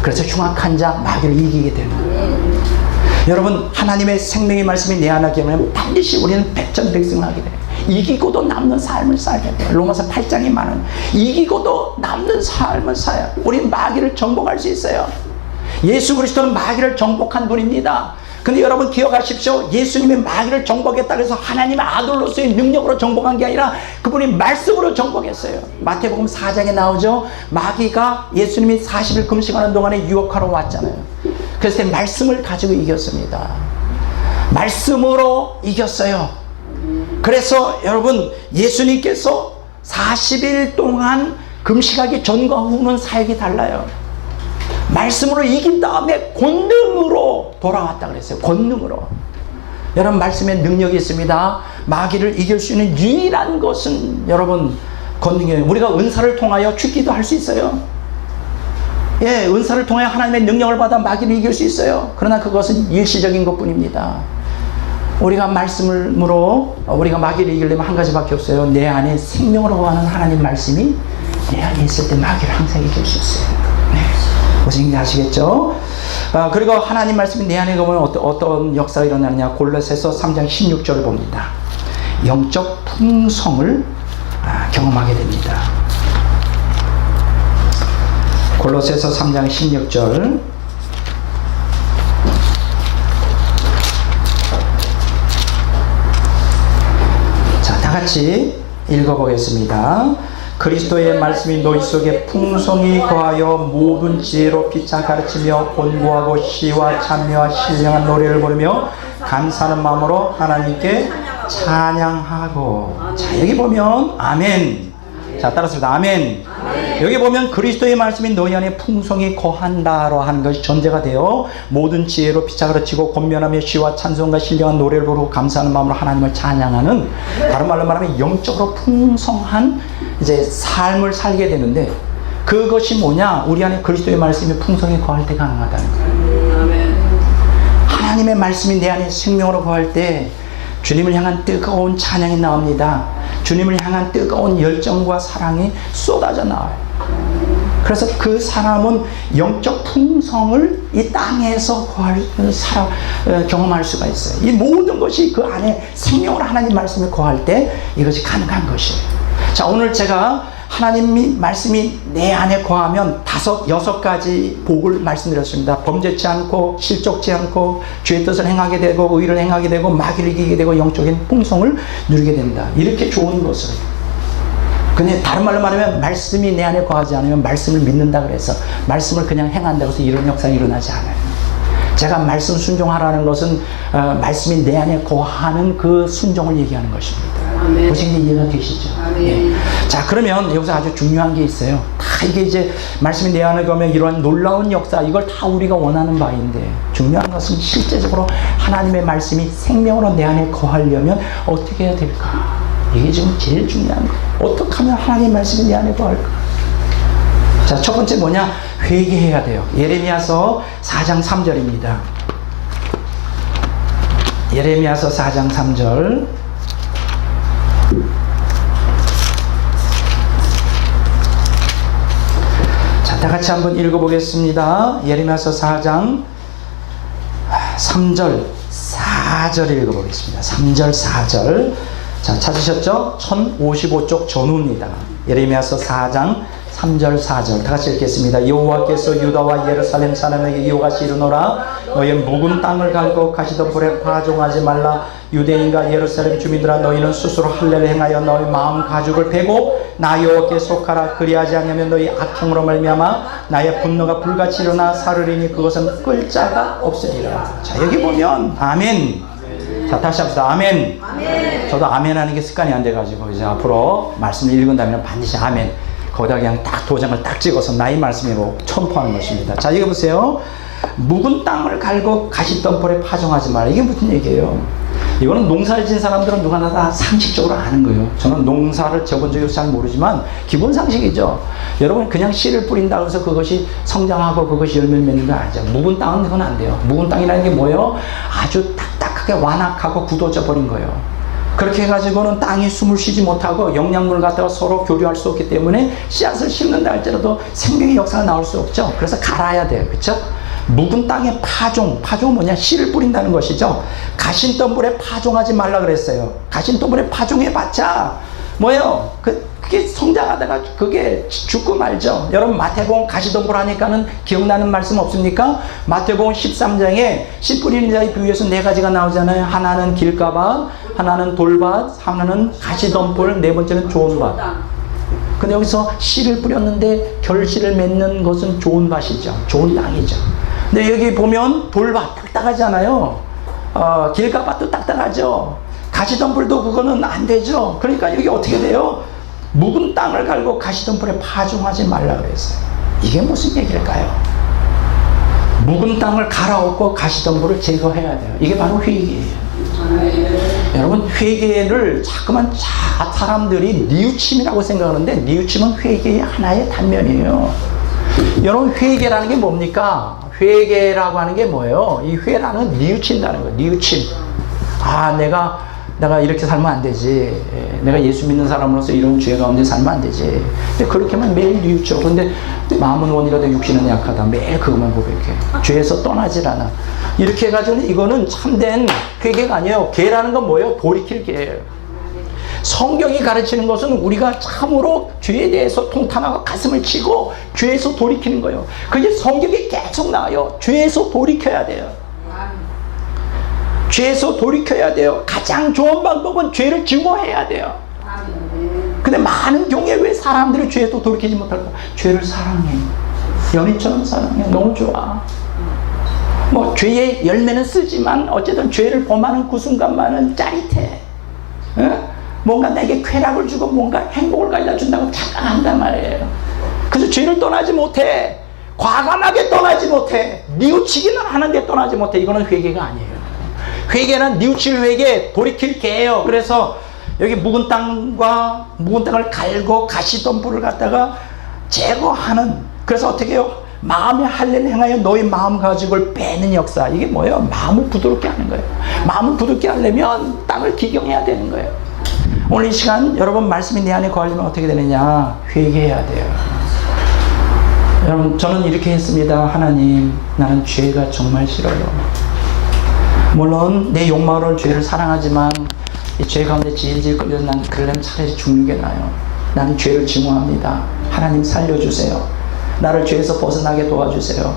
그래서 흉악한 자 마귀를 이기게 되는 거예요. 여러분, 하나님의 생명의 말씀이 내 안에 거하면 반드시 우리는 백전백승을 하게 돼요. 이기고도 남는 삶을 살게 돼요. 로마서 8장이 말하는 이기고도 남는 삶을 살아야 우리는 마귀를 정복할 수 있어요. 예수 그리스도는 마귀를 정복한 분입니다. 근데 여러분 기억하십시오. 예수님이 마귀를 정복했다고 해서 하나님의 아들로서의 능력으로 정복한 게 아니라 그분이 말씀으로 정복했어요. 마태복음 4장에 나오죠. 마귀가 예수님이 40일 금식하는 동안에 유혹하러 왔잖아요. 그래서 말씀을 가지고 이겼습니다. 말씀으로 이겼어요. 그래서 여러분, 예수님께서 40일 동안 금식하기 전과 후는 사역이 달라요. 말씀으로 이긴 다음에 권능으로 돌아왔다 그랬어요. 권능으로. 여러분, 말씀에 능력이 있습니다. 마귀를 이길 수 있는 유일한 것은 여러분 권능이에요. 우리가 은사를 통하여 죽기도 할 수 있어요. 예, 은사를 통해 하나님의 능력을 받아 마귀를 이길 수 있어요. 그러나 그것은 일시적인 것뿐입니다. 우리가 말씀으로 우리가 마귀를 이기려면 한 가지밖에 없어요. 내 안에 생명으로 거하는 하나님 말씀이 내 안에 있을 때 마귀를 항상 이길 수 있어요. 무슨 얘기 아시겠죠? 그리고 하나님 말씀이 내 안에 보면 어떤 역사가 일어나느냐. 골로새서 3장 16절을 봅니다. 영적 풍성을 경험하게 됩니다. 골로새서 3장 16절. 자, 다 같이 읽어보겠습니다. 그리스도의 말씀이 너희 속에 풍성히 거하여 모든 지혜로 피차 가르치며 권고하고 시와 찬미와 신령한 노래를 부르며 감사하는 마음으로 하나님께 찬양하고. 자, 여기 보면 아멘. 자, 따라서 아멘. 여기 보면 그리스도의 말씀이 너희 안에 풍성히 거한다로 하는 것이 전제가 되어 모든 지혜로 피차 가르치고 권면하며 시와 찬송과 신령한 노래를 부르고 감사하는 마음으로 하나님을 찬양하는, 다른 말로 말하면 영적으로 풍성한 이제 삶을 살게 되는데, 그것이 뭐냐? 우리 안에 그리스도의 말씀이 풍성히 거할 때 가능하다는 거예요. 하나님의 말씀이 내 안에 생명으로 거할 때 주님을 향한 뜨거운 찬양이 나옵니다. 주님을 향한 뜨거운 열정과 사랑이 쏟아져 나와요. 그래서 그 사람은 영적 풍성을 이 땅에서 경험할 수가 있어요. 이 모든 것이 그 안에 생명으로 하나님 말씀이 거할 때 이것이 가능한 것이에요. 자, 오늘 제가 하나님이 말씀이 내 안에 거하면 5, 6가지 복을 말씀드렸습니다. 범죄치 않고 실족치 않고 주의 뜻을 행하게 되고 의를 행하게 되고 마귀를 이기게 되고 영적인 풍성을 누리게 된다. 이렇게 좋은 것을. 근데 다른 말로 말하면 말씀이 내 안에 거하지 않으면 말씀을 믿는다 그래서 말씀을 그냥 행한다고 해서 이런 역사가 일어나지 않아요. 제가 말씀 순종하라는 것은 말씀이 내 안에 거하는 그 순종을 얘기하는 것입니다. 보시기 이해가 되시죠? 예. 자, 그러면 여기서 아주 중요한 게 있어요. 다 이게 이제 말씀이 내 안에 거면 이러한 놀라운 역사, 이걸 다 우리가 원하는 바인데, 중요한 것은 실제적으로 하나님의 말씀이 생명으로 내 안에 거하려면 어떻게 해야 될까? 이게 지금 제일 중요한 거예요. 어떻게 하면 하나님의 말씀이 내 안에 거할까? 자, 첫 번째 뭐냐? 회개해야 돼요. 예레미야서 4장 3절입니다. 예레미야서 4장 3절. 자, 다 같이 한번 읽어보겠습니다. 예레미야서 4장 3절, 4절 읽어보겠습니다. 3절, 4절. 자, 찾으셨죠? 1055쪽 전후입니다. 예레미야서 4장 3절 4절 다 같이 읽겠습니다. 여호와께서 유다와 예루살렘 사람에게 이와같이 이르노라. 너희 묵은 땅을 갈고 가시던 불에 파종하지 말라. 유대인과 예루살렘 주민들아, 너희는 스스로 할례를 행하여 너희 마음 가죽을 베고 나 여호와께 속하라. 그리하지 않으면 너희 악행으로 말미암아 나의 분노가 불같이 일어나 사르리니 그것은 끌 자가 없으리라. 자, 여기 보면 아멘. 자, 다시 합시다. 아멘. 아멘. 저도 아멘 하는 게 습관이 안 돼가지고 이제 앞으로 말씀을 읽은 다음에 반드시 아멘. 거기다 그냥 딱 도장을 딱 찍어서 나의 말씀으로 첨포하는 것입니다. 자, 이거 보세요. 묵은 땅을 갈고 가시덤불에 파종하지 마라. 이게 무슨 얘기예요? 이거는 농사를 지은 사람들은 누구나 다 상식적으로 아는 거예요. 저는 농사를 접은 적이 잘 모르지만 기본 상식이죠. 여러분, 그냥 씨를 뿌린다고 해서 그것이 성장하고 그것이 열매를 맺는 거 아니죠. 묵은 땅은 그건 안 돼요. 묵은 땅이라는 게 뭐예요? 아주 딱딱하게 완악하고 굳어져 버린 거예요. 그렇게 해가지고는 땅이 숨을 쉬지 못하고 영양분을 갖다가 서로 교류할 수 없기 때문에 씨앗을 심는다 할지라도 생명의 역사가 나올 수 없죠. 그래서 갈아야 돼요. 그렇죠? 묵은 땅에 파종은 뭐냐? 씨를 뿌린다는 것이죠. 가신덤불에 파종하지 말라 그랬어요. 가신덤불에 파종해봤자 뭐예요? 그게 성장하다가 그게 죽고 말죠. 여러분, 마태복음 가시덤불 하니까는 기억나는 말씀 없습니까? 마태복음 13장에 씨 뿌리는 자의 비유에서 4가지가 나오잖아요. 하나는 길가밭, 하나는 돌밭, 하나는 가시덤불, 4번째는 좋은 밭. 근데 여기서 씨를 뿌렸는데 결실을 맺는 것은 좋은 밭이죠. 좋은 땅이죠. 근데 여기 보면 돌밭 딱딱하잖아요. 길가밭도 딱딱하죠. 가시덤불도 그거는 안 되죠. 그러니까 여기 어떻게 돼요? 묵은 땅을 갈고 가시덤불에 파종하지 말라 그랬어요. 이게 무슨 얘기일까요? 묵은 땅을 갈아엎고 가시덤불을 제거해야 돼요. 이게 바로 회개예요. 여러분, 회개를 자꾸만 사람들이 뉘우침이라고 생각하는데 뉘우침은 회개의 하나의 단면이에요. 여러분, 회개라는 게 뭡니까? 회개라고 하는 게 뭐예요? 이 회라는 뉘우친다는 거예요. 뉘우침. 아, 내가 내가 이렇게 살면 안 되지. 내가 예수 믿는 사람으로서 이런 죄 가운데 살면 안 되지. 근데 그렇게만 매일 뉘우쳐. 근데 마음은 원이라도 육신은 약하다. 매일 그것만 고백해. 죄에서 떠나질 않아. 이렇게 해가지고 이거는 참된 회개가 아니에요. 개라는 건 뭐예요? 돌이킬 개예요. 성경이 가르치는 것은 우리가 참으로 죄에 대해서 통탄하고 가슴을 치고 죄에서 돌이키는 거예요. 그게 성경에 계속 나와요. 죄에서 돌이켜야 돼요. 죄에서 돌이켜야 돼요. 가장 좋은 방법은 죄를 증오해야 돼요. 근데 많은 경우에 왜 사람들이 죄에서 돌이키지 못할까? 죄를 사랑해. 연인처럼 사랑해. 너무 좋아. 뭐 죄의 열매는 쓰지만 어쨌든 죄를 범하는 그 순간만은 짜릿해. 뭔가 내게 쾌락을 주고 뭔가 행복을 가져다 준다고 착각한단 말이에요. 그래서 죄를 떠나지 못해. 과감하게 떠나지 못해. 뉘우치기는 하는데 떠나지 못해. 이거는 회개가 아니에요. 회개는 뉘우칠 회개, 돌이킬 개예요. 그래서 여기 묵은 땅을 갈고 가시덤불을 갖다가 제거하는, 그래서 어떻게 해요? 마음의 할례를 행하여 너희 마음 가지고를 빼는 역사. 이게 뭐예요? 마음을 부드럽게 하는 거예요. 마음을 부드럽게 하려면 땅을 기경해야 되는 거예요. 오늘 이 시간 여러분 말씀이 내 안에 거하려면 어떻게 되느냐? 회개해야 돼요. 여러분, 저는 이렇게 했습니다. 하나님, 나는 죄가 정말 싫어요. 물론 내 욕망으로 죄를 사랑하지만 이 죄 가운데 질질 끌려 난 그러려면 차라리 죽는 게 나아요. 나는 죄를 증오합니다. 하나님 살려주세요. 나를 죄에서 벗어나게 도와주세요.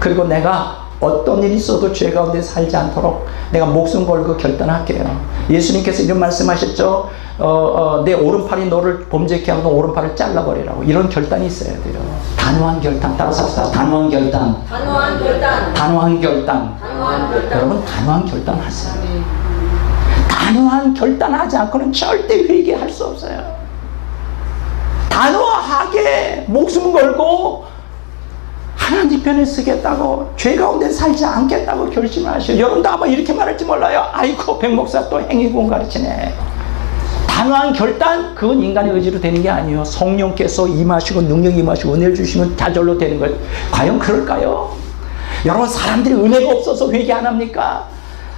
그리고 내가 어떤 일이 있어도 죄 가운데 살지 않도록 내가 목숨 걸고 결단할게요. 예수님께서 이런 말씀하셨죠. 내 오른팔이 너를 범죄케 하고 오른팔을 잘라버리라고. 이런 결단이 있어야 돼요. 단호한 결단. 따라서 합시다. 단호한 결단. 단호한 결단. 단호한 결단. 단호한 결단. 여러분, 단호한 결단 하세요. 단호한 결단하지 않고는 절대 회개할 수 없어요. 단호하게 목숨 걸고 하나님 편에 쓰겠다고, 죄 가운데 살지 않겠다고 결심하셔요. 여러분도 아마 이렇게 말할지 몰라요. 아이고, 백 목사 또 행위군 가르치네. 단호한 결단, 그건 인간의 의지로 되는 게 아니에요. 성령께서 임하시고 능력이 임하시고 은혜를 주시면 저절로 되는 거예요. 과연 그럴까요? 여러분, 사람들이 은혜가 없어서 회개 안 합니까?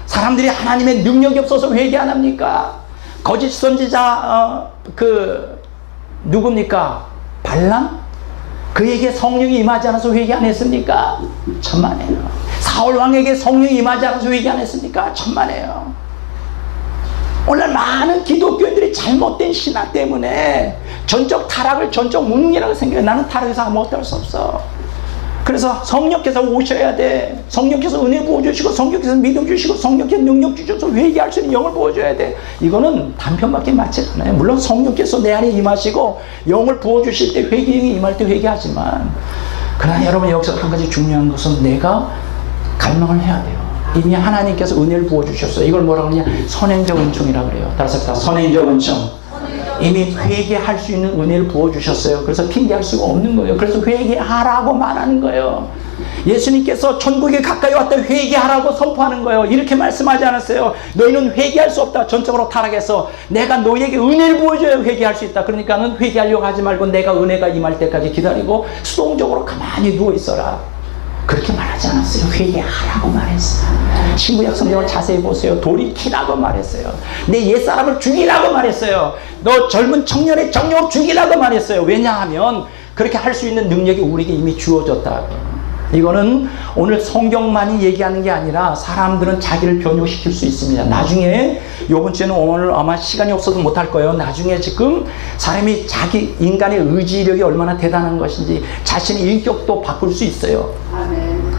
사람들이 하나님의 능력이 없어서 회개 안 합니까? 거짓 선지자 누굽니까? 발람? 그에게 성령이 임하지 않아서 회개 안 했습니까? 천만에요. 사울 왕에게 성령이 임하지 않아서 회개 안 했습니까? 천만에요. 오늘 많은 기독교인들이 잘못된 신학 때문에 전적 타락을 전적 무능이라고 생각해요. 나는 타락해서 아무것도 할 수 없어. 그래서 성령께서 오셔야 돼. 성령께서 은혜 부어주시고 성령께서 믿음 주시고 성령께서 능력 주셔서 회개할 수 있는 영을 부어줘야 돼. 이거는 단편밖에 맞지 않아요. 물론 성령께서 내 안에 임하시고 영을 부어주실 때 회개형이 임할 때 회개하지만, 그러나 여러분 여기서 한 가지 중요한 것은 내가 갈망을 해야 돼요. 이미 하나님께서 은혜를 부어주셨어요. 이걸 뭐라고 하냐? 선행적 은총이라고 그래요. 따라서 선행적 은총. 이미 회개할 수 있는 은혜를 부어주셨어요. 그래서 핑계할 수가 없는 거예요. 그래서 회개하라고 말하는 거예요. 예수님께서 천국에 가까이 왔다 회개하라고 선포하는 거예요. 이렇게 말씀하지 않았어요. 너희는 회개할 수 없다. 전적으로 타락해서 내가 너희에게 은혜를 부어줘야 회개할 수 있다. 그러니까는 회개하려고 하지 말고 내가 은혜가 임할 때까지 기다리고 수동적으로 가만히 누워 있어라. 그렇게 말하지 않았어요. 회개하라고 말했어요. 신구약 성경을 자세히 보세요. 돌이키라고 말했어요. 내 옛사람을 죽이라고 말했어요. 너 젊은 청년의 정욕을 죽이라고 말했어요. 왜냐하면 그렇게 할 수 있는 능력이 우리에게 이미 주어졌다. 이거는 오늘 성경만이 얘기하는 게 아니라 사람들은 자기를 변효시킬 수 있습니다. 나중에 이번 주에는 오늘 아마 시간이 없어서 못할 거예요. 나중에 지금 사람이 자기 인간의 의지력이 얼마나 대단한 것인지 자신의 인격도 바꿀 수 있어요. 아멘.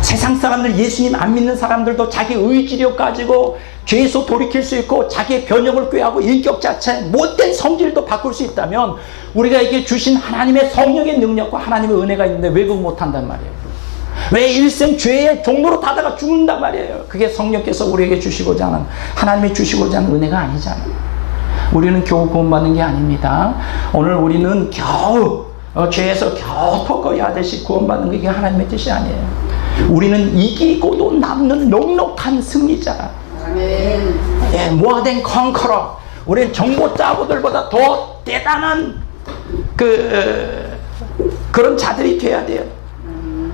세상 사람들, 예수님 안 믿는 사람들도 자기 의지력 가지고 죄에서 돌이킬 수 있고 자기의 변형을 꾀하고 인격 자체 못된 성질도 바꿀 수 있다면 우리가 이게 주신 하나님의 성령의 능력과 하나님의 은혜가 있는데 왜 그거 못한단 말이에요? 왜 일생 죄의 종로로 타다가 죽는단 말이에요? 그게 성령께서 우리에게 주시고자 하는, 하나님이 주시고자 하는 은혜가 아니잖아요. 우리는 겨우 구원받는 게 아닙니다. 오늘 우리는 겨우 죄에서 겨우 턱걸이 하듯이 구원받는 게 하나님의 뜻이 아니에요. 우리는 이기고도 남는 넉넉한 승리자. 아멘. 예, more than conqueror. 우리는 정보자보들보다 더 대단한 그런 자들이 돼야 돼요.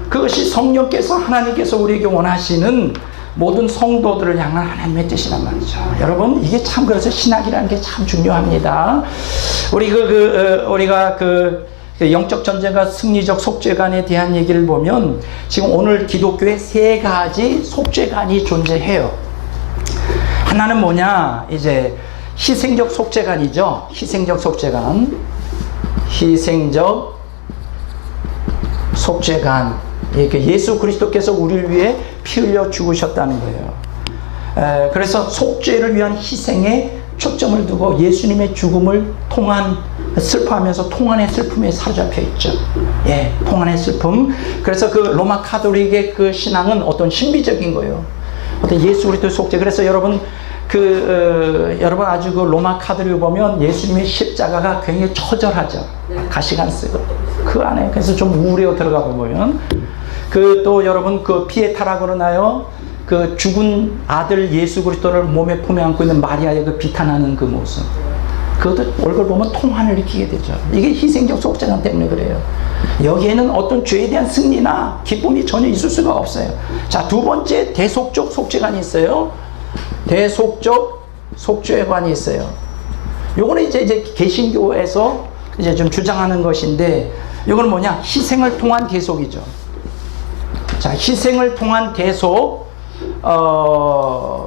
그것이 성령께서, 하나님께서 우리에게 원하시는 모든 성도들을 향한 하나님의 뜻이란 말이죠. 여러분, 이게 참 그래서 신학이라는 게 참 중요합니다. 우리가 영적 전쟁과 승리적 속죄관에 대한 얘기를 보면 지금 오늘 기독교에 세 가지 속죄관이 존재해요. 하나는 뭐냐? 이제 희생적 속죄관이죠. 희생적 속죄관. 희생적 속죄관. 예수 그리스도께서 우리를 위해 피 흘려 죽으셨다는 거예요. 그래서 속죄를 위한 희생에 초점을 두고 예수님의 죽음을 슬퍼하면서 통한의 슬픔에 사로잡혀 있죠. 예, 통한의 슬픔. 그래서 그 로마 카톨릭의 그 신앙은 어떤 신비적인 거예요. 어떤 예수 그리스도의 속죄. 그래서 여러분 아주 그 로마 카톨릭을 보면 예수님의 십자가가 굉장히 처절하죠. 가시관 쓰고 그 안에 그래서 좀 우울해요. 들어가 보면 또 여러분 그 피에타라 그러나요? 그 죽은 아들 예수 그리스도를 몸에 품에 안고 있는 마리아의 그 비탄하는 그 모습. 그것도 얼굴 보면 통한을 느끼게 되죠. 이게 희생적 속죄관 때문에 그래요. 여기에는 어떤 죄에 대한 승리나 기쁨이 전혀 있을 수가 없어요. 자, 두 번째 대속적 속죄관이 있어요. 대속적 속죄관이 있어요. 요거는 이제 개신교에서 이제 좀 주장하는 것인데, 이거는 뭐냐? 희생을 통한 대속이죠. 자, 희생을 통한 대속.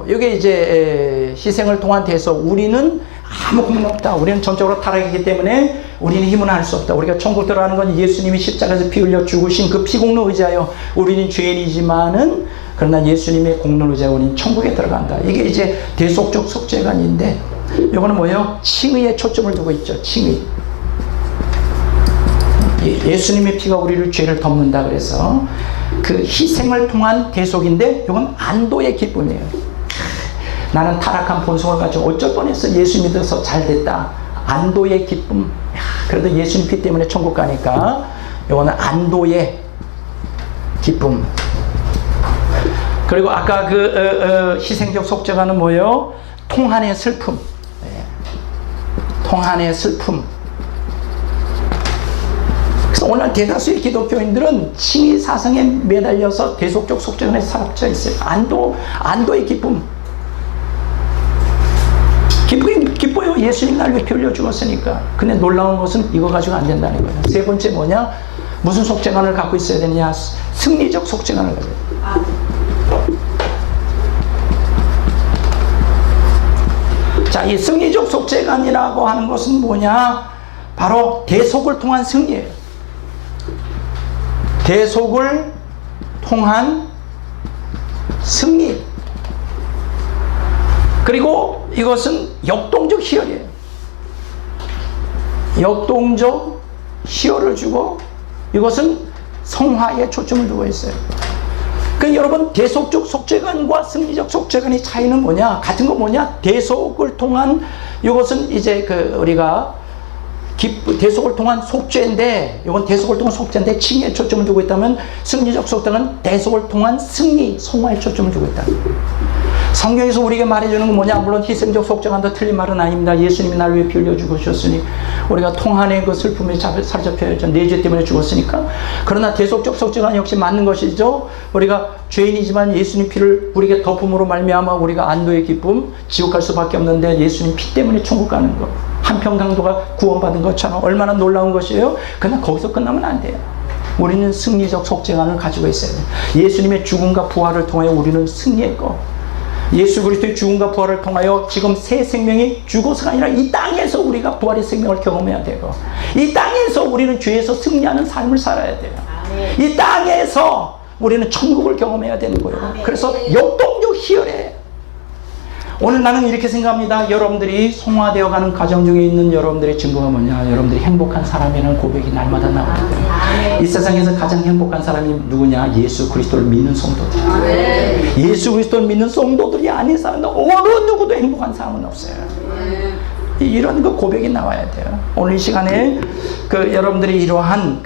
이게 이제 희생을 통한 대속. 우리는 아무 고민 없다. 우리는 전적으로 타락이기 때문에 우리는 힘은 할 수 없다. 우리가 천국 들어가는 건 예수님이 십자가에서 피 흘려 죽으신 그 피공로 의지하여 우리는 죄인이지만은 그러나 예수님의 공로를 의지하여 우리는 천국에 들어간다. 이게 이제 대속적 속죄관인데, 이거는 뭐예요? 칭의에 초점을 두고 있죠. 칭의. 예수님의 피가 우리를 죄를 덮는다. 그래서 그 희생을 통한 대속인데, 이건 안도의 기쁨이에요. 나는 타락한 본성을 가지고 어쩔 뻔했어. 예수 믿어서 잘 됐다. 안도의 기쁨. 그래도 예수님 피 때문에 천국 가니까 이거는 안도의 기쁨. 그리고 아까 희생적 속죄관은 뭐예요? 통한의 슬픔. 통한의 슬픔. 그래서 오늘 대다수의 기독교인들은 칭의 사상에 매달려서 대속적 속죄관에 사로잡혀 있어요. 안도의 기쁨. 기뻐요. 예수님 날 위해 피 흘려 죽었으니까. 근데 놀라운 것은 이거 가지고 안 된다는 거예요. 세 번째 뭐냐? 무슨 속죄관을 갖고 있어야 되느냐? 승리적 속죄관을 갖고 있어요. 자, 이 승리적 속죄관이라고 하는 것은 뭐냐? 바로 대속을 통한 승리예요. 대속을 통한 승리. 그리고 이것은 역동적 희열이에요. 역동적 희열을 주고 이것은 성화에 초점을 두고 있어요. 그러니까 여러분, 대속적 속죄관과 승리적 속죄관의 차이는 뭐냐? 같은 거 뭐냐? 대속을 통한 이것은 이제 우리가 대속을 통한 속죄인데, 이건 대속을 통한 속죄인데 칭의에 초점을 두고 있다면, 승리적 속죄는 대속을 통한 승리, 성화에 초점을 두고 있다. 성경에서 우리에게 말해주는 건 뭐냐? 물론 희생적 속죄관도 틀린 말은 아닙니다. 예수님이 날 위해 피 흘려 죽으셨으니 우리가 통한의 그 슬픔에 사로잡혀야죠. 내 죄 때문에 죽었으니까. 그러나 대속적 속죄관 역시 맞는 것이죠. 우리가 죄인이지만 예수님 피를 우리에게 덮음으로 말미암아 우리가 안도의 기쁨, 지옥 갈 수밖에 없는데 예수님 피 때문에 천국 가는 것, 한평강도가 구원받은 것처럼 얼마나 놀라운 것이에요. 그러나 거기서 끝나면 안 돼요. 우리는 승리적 속죄관을 가지고 있어야 돼요. 예수님의 죽음과 부활을 통하여 우리는 승리했고, 예수 그리스도의 죽음과 부활을 통하여 지금 새 생명이 죽어서가 아니라 이 땅에서 우리가 부활의 생명을 경험해야 되고, 이 땅에서 우리는 죄에서 승리하는 삶을 살아야 돼요. 이 땅에서 우리는 천국을 경험해야 되는 거예요. 그래서 역동적 희열에, 오늘 나는 이렇게 생각합니다. 여러분들이 성화되어가는 과정 중에 있는 여러분들의 증거가 뭐냐? 여러분들이 행복한 사람이라는 고백이 날마다 나오거든요. 이 세상에서 가장 행복한 사람이 누구냐? 예수 그리스도를 믿는 성도들. 예수 그리스도를 믿는 성도들이 아닌 사람은 어느 누구도 행복한 사람은 없어요. 이런 그 고백이 나와야 돼요. 오늘 이 시간에 여러분들이 이러한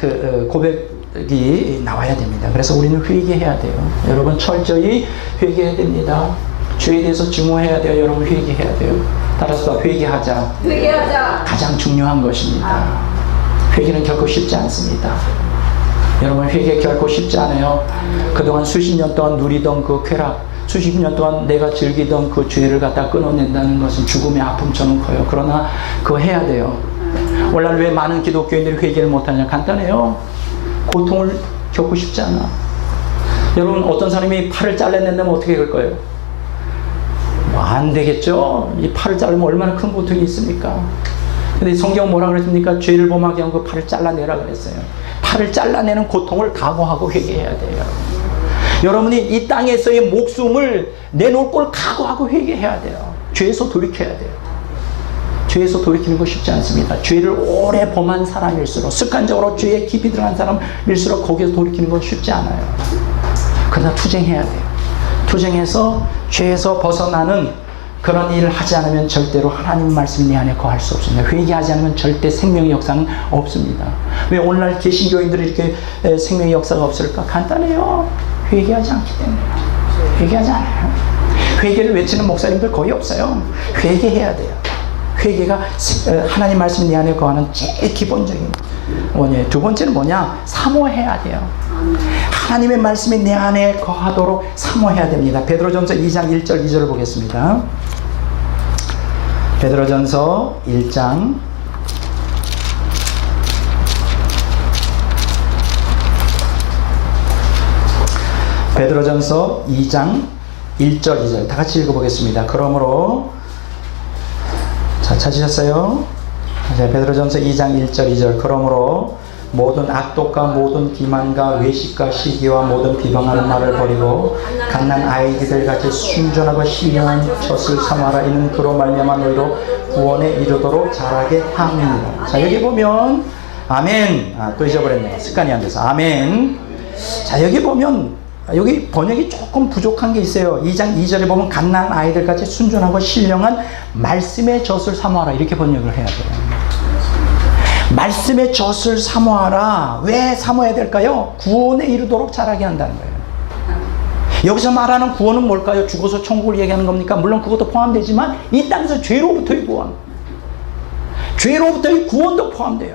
고백이 나와야 됩니다. 그래서 우리는 회개해야 돼요. 여러분 철저히 회개해야 됩니다. 죄에 대해서 증오해야 돼요. 여러분 회개해야 돼요. 따라서 회개하자. 회개하자. 가장 중요한 것입니다. 회개는 결코 쉽지 않습니다. 여러분 회개 결코 쉽지 않아요. 그동안 수십 년 동안 누리던 그 쾌락, 수십 년 동안 내가 즐기던 그 죄를 갖다 끊어낸다는 것은 죽음의 아픔처럼 커요. 그러나 그거 해야 돼요. 오늘날 왜 많은 기독교인들이 회개를 못하냐? 간단해요. 고통을 겪고 싶지 않아. 여러분, 어떤 사람이 팔을 잘라낸다면 어떻게 할 거예요? 안 되겠죠? 이 팔을 자르면 얼마나 큰 고통이 있습니까? 근데 성경 뭐라 그랬습니까? 죄를 범하게 한 그 팔을 잘라내라 그랬어요. 팔을 잘라내는 고통을 각오하고 회개해야 돼요. 여러분이 이 땅에서의 목숨을 내놓을 걸 각오하고 회개해야 돼요. 죄에서 돌이켜야 돼요. 죄에서 돌이키는 거 쉽지 않습니다. 죄를 오래 범한 사람일수록, 습관적으로 죄에 깊이 들어간 사람일수록 거기에서 돌이키는 건 쉽지 않아요. 그러나 투쟁해야 돼요. 투쟁해서 죄에서 벗어나는 그런 일을 하지 않으면 절대로 하나님 말씀이 내 안에 거할 수 없습니다. 회개하지 않으면 절대 생명의 역사는 없습니다. 왜 오늘날 개신교인들이 이렇게 생명의 역사가 없을까? 간단해요. 회개하지 않기 때문에. 회개하지 않아요. 회개를 외치는 목사님들 거의 없어요. 회개해야 돼요. 회개가 하나님 말씀이 내 안에 거하는 제일 기본적인 원이에요. 두 번째는 뭐냐? 사모해야 돼요. 하나님의 말씀이 내 안에 거하도록 사모해야 됩니다. 베드로전서 2장 1절 2절을 보겠습니다. 베드로전서 1장 베드로전서 2장 1절 2절 다 같이 읽어보겠습니다. 그러므로 자, 찾으셨어요? 베드로전서 2장 1절 2절 그러므로 모든 악독과 모든 기만과 외식과 시기와 모든 비방하는 말을 버리고 갓난 아이들 같이 순전하고 신령한 젖을 삼아라. 이는 그로 말미암아 너희로 구원에 이르도록 자라게 함이니라. 자, 여기 보면 아멘. 또 잊어버렸네요. 습관이 안 돼서 아멘. 자, 여기 보면 여기 번역이 조금 부족한 게 있어요. 2장 2절에 보면 갓난 아이들 같이 순전하고 신령한 말씀의 젖을 사모하라. 이렇게 번역을 해야 돼요. 말씀의 젖을 사모하라. 왜 사모해야 될까요? 구원에 이르도록 자라게 한다는 거예요. 여기서 말하는 구원은 뭘까요? 죽어서 천국을 얘기하는 겁니까? 물론 그것도 포함되지만 이 땅에서 죄로부터의 구원, 죄로부터의 구원도 포함돼요.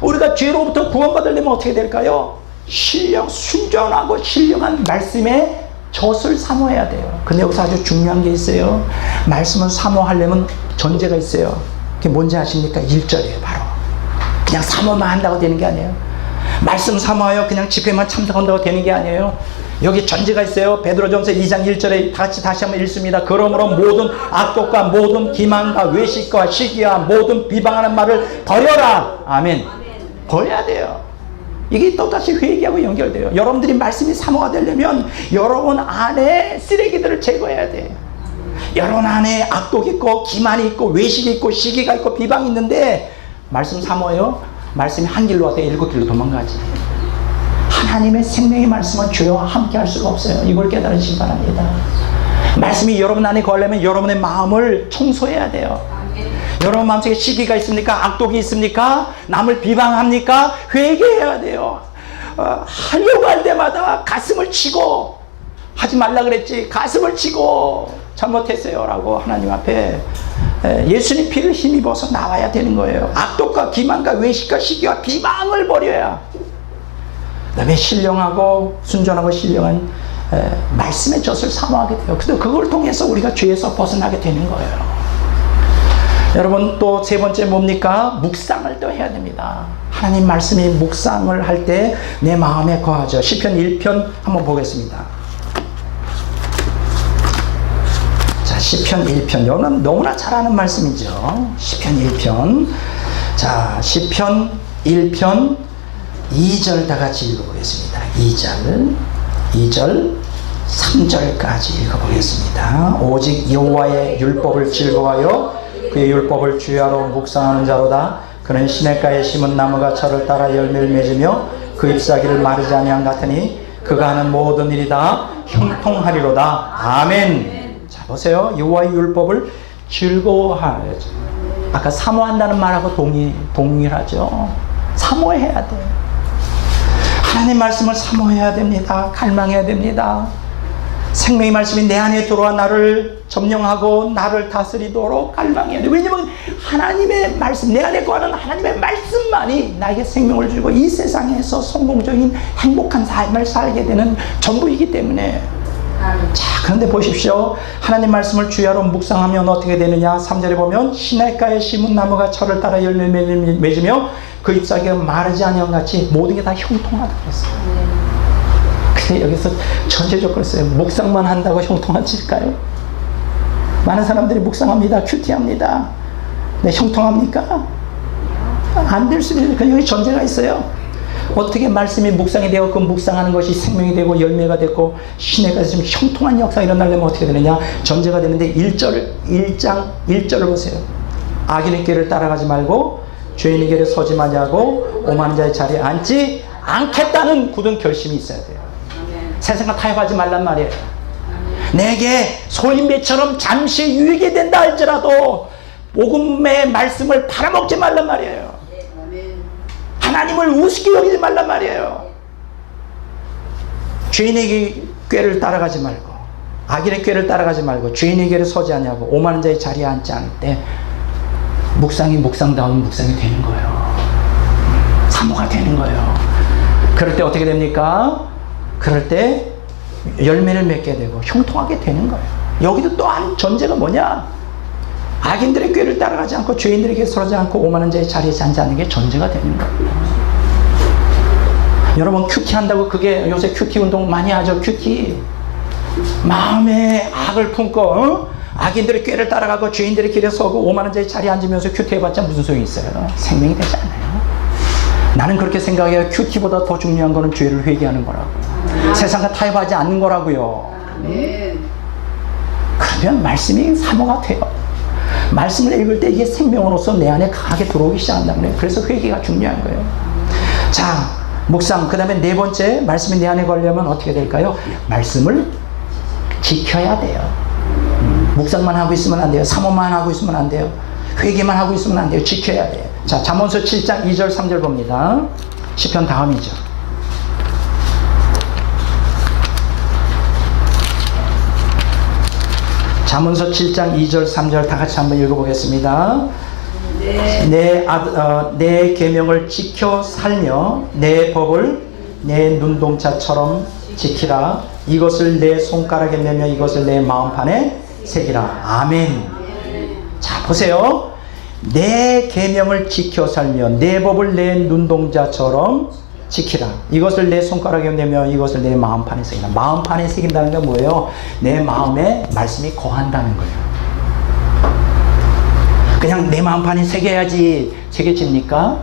우리가 죄로부터 구원받으려면 어떻게 될까요? 순전하고 신령한 말씀의 젖을 사모해야 돼요. 근데 여기서 아주 중요한 게 있어요. 말씀을 사모하려면 전제가 있어요. 그게 뭔지 아십니까? 1절이에요. 바로 그냥 사모만 한다고 되는 게 아니에요. 말씀 사모하여 그냥 집회만 참석한다고 되는 게 아니에요. 여기 전제가 있어요. 베드로전서 2장 1절에 다시 한번 읽습니다. 그러므로 모든 악독과 모든 기만과 외식과 시기와 모든 비방하는 말을 버려라. 아멘. 버려야 돼요. 이게 또다시 회개하고 연결돼요. 여러분들이 말씀이 사모가 되려면 여러분 안에 쓰레기들을 제거해야 돼요. 여러분 안에 악독이 있고 기만이 있고 외식이 있고 시기가 있고 비방이 있는데 말씀 사모해요. 말씀이 한 길로 와서 7길로 도망가지. 하나님의 생명의 말씀은 죄와 함께 할 수가 없어요. 이걸 깨달으시기 바랍니다. 말씀이 여러분 안에 거하려면 여러분의 마음을 청소해야 돼요. 여러분 마음속에 시기가 있습니까? 악독이 있습니까? 남을 비방합니까? 회개해야 돼요. 하려고 할 때마다 가슴을 치고 하지 말라 그랬지. 가슴을 치고 잘못했어요 라고 하나님 앞에 예수님 피를 힘입어서 나와야 되는 거예요. 악독과 기만과 외식과 시기와 비방을 버려야 그다음에 신령하고 순전하고 신령한 말씀의 젖을 사모하게 돼요. 근데 그걸 통해서 우리가 죄에서 벗어나게 되는 거예요. 여러분 또 세 번째 뭡니까? 묵상을 또 해야 됩니다. 하나님 말씀이 묵상을 할 때 내 마음에 거하죠. 시편 1편 한번 보겠습니다. 자, 시편 1편. 여러분 너무나 잘 아는 말씀이죠. 시편 1편. 자, 시편 1편 2절 다 같이 읽어보겠습니다. 2절 3절까지 읽어보겠습니다. 오직 여호와의 율법을 즐거워하여 그의 율법을 주야로 묵상하는 자로다. 그는 시냇가에 심은 나무가 철을 따라 열매를 맺으며 그 잎사귀를 마르지 아니한 같으니 그가 하는 모든 일이 다 형통하리로다. 아멘. 자, 보세요. 여호와의 율법을 즐거워하야죠. 아까 사모한다는 말하고 동일하죠. 사모해야 돼. 하나님 말씀을 사모해야 됩니다. 갈망해야 됩니다. 생명의 말씀이 내 안에 들어와 나를 점령하고 나를 다스리도록 갈망해야 돼. 왜냐면 하나님의 말씀, 내 안에 거하는 하나님의 말씀만이 나에게 생명을 주고 이 세상에서 성공적인 행복한 삶을 살게 되는 전부이기 때문에 자, 그런데 보십시오. 하나님 말씀을 주야로 묵상하면 어떻게 되느냐? 3절에 보면 시냇가에 심은 나무가 철을 따라 열매 맺으며 그 잎사귀가 마르지 아니한 같이 모든 게 다 형통하다 그랬어요. 근데 여기서 전제조건을 써요. 묵상만 한다고 형통해질까요? 많은 사람들이 묵상합니다. 큐티합니다. 네, 형통합니까? 안 될 수도 있어요. 여기 전제가 있어요. 어떻게 말씀이 묵상이 되고 그 묵상하는 것이 생명이 되고 열매가 되고 시내가 좀 형통한 역사가 일어나려면 어떻게 되느냐? 전제가 되는데 1장 1절을 보세요. 악인의 길을 따라가지 말고 죄인의 길에 서지 마냐고 오만한 자의 자리에 앉지 않겠다는 굳은 결심이 있어야 돼요. 세상과 타협하지 말란 말이에요. 내게 소인배처럼 잠시 유익이 된다 할지라도 복음의 말씀을 팔아먹지 말란 말이에요. 하나님을 우습게 여기지 말란 말이에요. 죄인의 꾀를 따라가지 말고 악인의 꾀를 따라가지 말고 죄인의 꾀를 서지 않냐고 오만한 자의 자리에 앉지 않을 때 묵상이 묵상다운 묵상이 되는 거예요. 사모가 되는 거예요. 그럴 때 어떻게 됩니까? 그럴 때 열매를 맺게 되고 형통하게 되는 거예요. 여기도 또한 전제가 뭐냐? 악인들의 꾀를 따라가지 않고 죄인들에게 서지 않고 오만한 자의 자리에 앉지 않는 게 전제가 되는 거예요. 여러분 큐티 한다고 그게 요새 큐티 운동 많이 하죠. 큐티 마음에 악을 품고 악인들의 꾀를 따라가고 죄인들의 길에 서고 오만한 자의 자리에 앉으면서 큐티 해봤자 무슨 소용이 있어요? 생명이 되지 않아요. 나는 그렇게 생각해요. 큐티보다 더 중요한 거는 죄를 회개하는 거라고. 세상과 타협하지 않는 거라고요. 그러면 말씀이 사모가 돼요. 말씀을 읽을 때 이게 생명으로서 내 안에 강하게 들어오기 시작한다는 거예요. 그래서 회개가 중요한 거예요. 자, 묵상. 그 다음에 네 번째, 말씀이 내 안에 걸려면 어떻게 될까요? 말씀을 지켜야 돼요. 묵상만 하고 있으면 안 돼요. 사모만 하고 있으면 안 돼요. 회개만 하고 있으면 안 돼요. 지켜야 돼요. 자, 잠언서 7장 2절 3절 봅니다. 시편 다음이죠. 잠언서 7장 2절 3절 다 같이 한번 읽어보겠습니다. 내 계명을 지켜 살며 내 법을 내 눈동자처럼 지키라. 이것을 내 손가락에 매며 이것을 내 마음판에 새기라. 아멘. 자, 보세요. 내 계명을 지켜 살며 내 법을 내 눈동자처럼 지키라. 이것을 내 손가락에 내며 이것을 내 마음판에 새기라. 마음판에 새긴다는 건 뭐예요? 내 마음에 말씀이 거한다는 거예요. 그냥 내 마음판에 새겨야지 새겨집니까?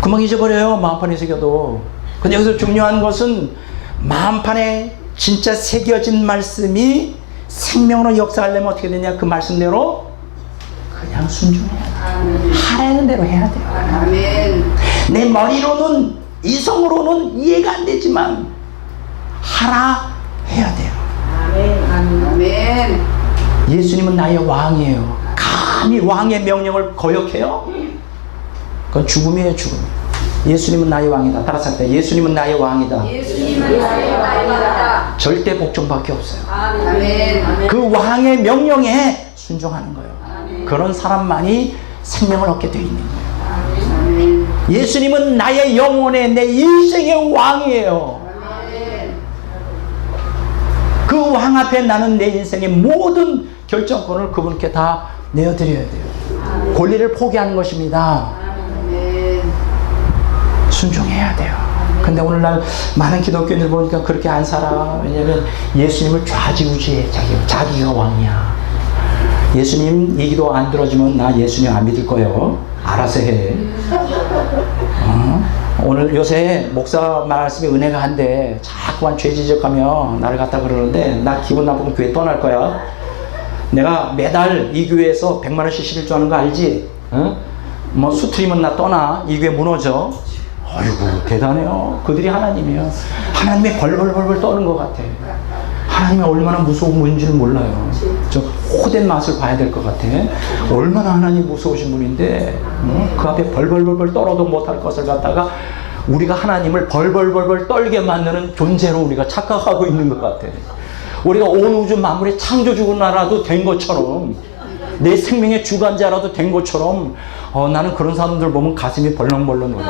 금방 잊어버려요. 마음판에 새겨도. 근데 여기서 중요한 것은 마음판에 진짜 새겨진 말씀이 생명으로 역사하려면 어떻게 되냐? 그 말씀대로 그냥 순종해야 돼요. 하라는 대로 해야 돼요. 아멘. 내 머리로는 이성으로는 이해가 안 되지만 하라 해야 돼요. 아멘. 예수님은 나의 왕이에요. 감히 왕의 명령을 거역해요? 그건 죽음이에요, 죽음. 예수님은 나의 왕이다. 따라서 할때 예수님은 나의 왕이다. 예수님은 나의 왕이다. 절대 복종밖에 없어요. 아멘. 그 왕의 명령에 순종하는 거예요. 그런 사람만이 생명을 얻게 되어 있는 거예요. 아멘. 예수님은 나의 영혼의 내 인생의 왕이에요. 아멘. 그 왕 앞에 나는 내 인생의 모든 결정권을 그분께 다 내어드려야 돼요. 권리를 포기하는 것입니다. 아멘. 순종해야 돼요. 근데 오늘날 많은 기독교인들 보니까 그렇게 안 살아. 왜냐면 예수님을 좌지우지해. 자기가 왕이야. 예수님 이 기도 안 들어주면 나 예수님 안 믿을 거예요. 알아서 해. 오늘 요새 목사 말씀에 은혜가 한데 자꾸만 죄 지적하며 나를 갖다 그러는데 나 기분 나쁘면 교회 떠날 거야. 내가 매달 이 교회에서 100만 원씩 11조 하는 거 알지? 뭐 수트리면 나 떠나. 이 교회 무너져. 아이고 대단해요. 그들이 하나님이에요. 하나님의 벌벌벌벌 떠는 것 같아. 하나님이 얼마나 무서운 분인지를 몰라요. 저 호된 맛을 봐야 될 것 같아. 얼마나 하나님 무서우신 분인데 그 앞에 벌벌벌벌 떨어도 못할 것을 갖다가 우리가 하나님을 벌벌벌벌 떨게 만드는 존재로 우리가 착각하고 있는 것 같아. 우리가 온 우주 만물의 창조주고 나라도 된 것처럼 내 생명의 주관자라도 된 것처럼 나는 그런 사람들 보면 가슴이 벌렁벌렁 거려.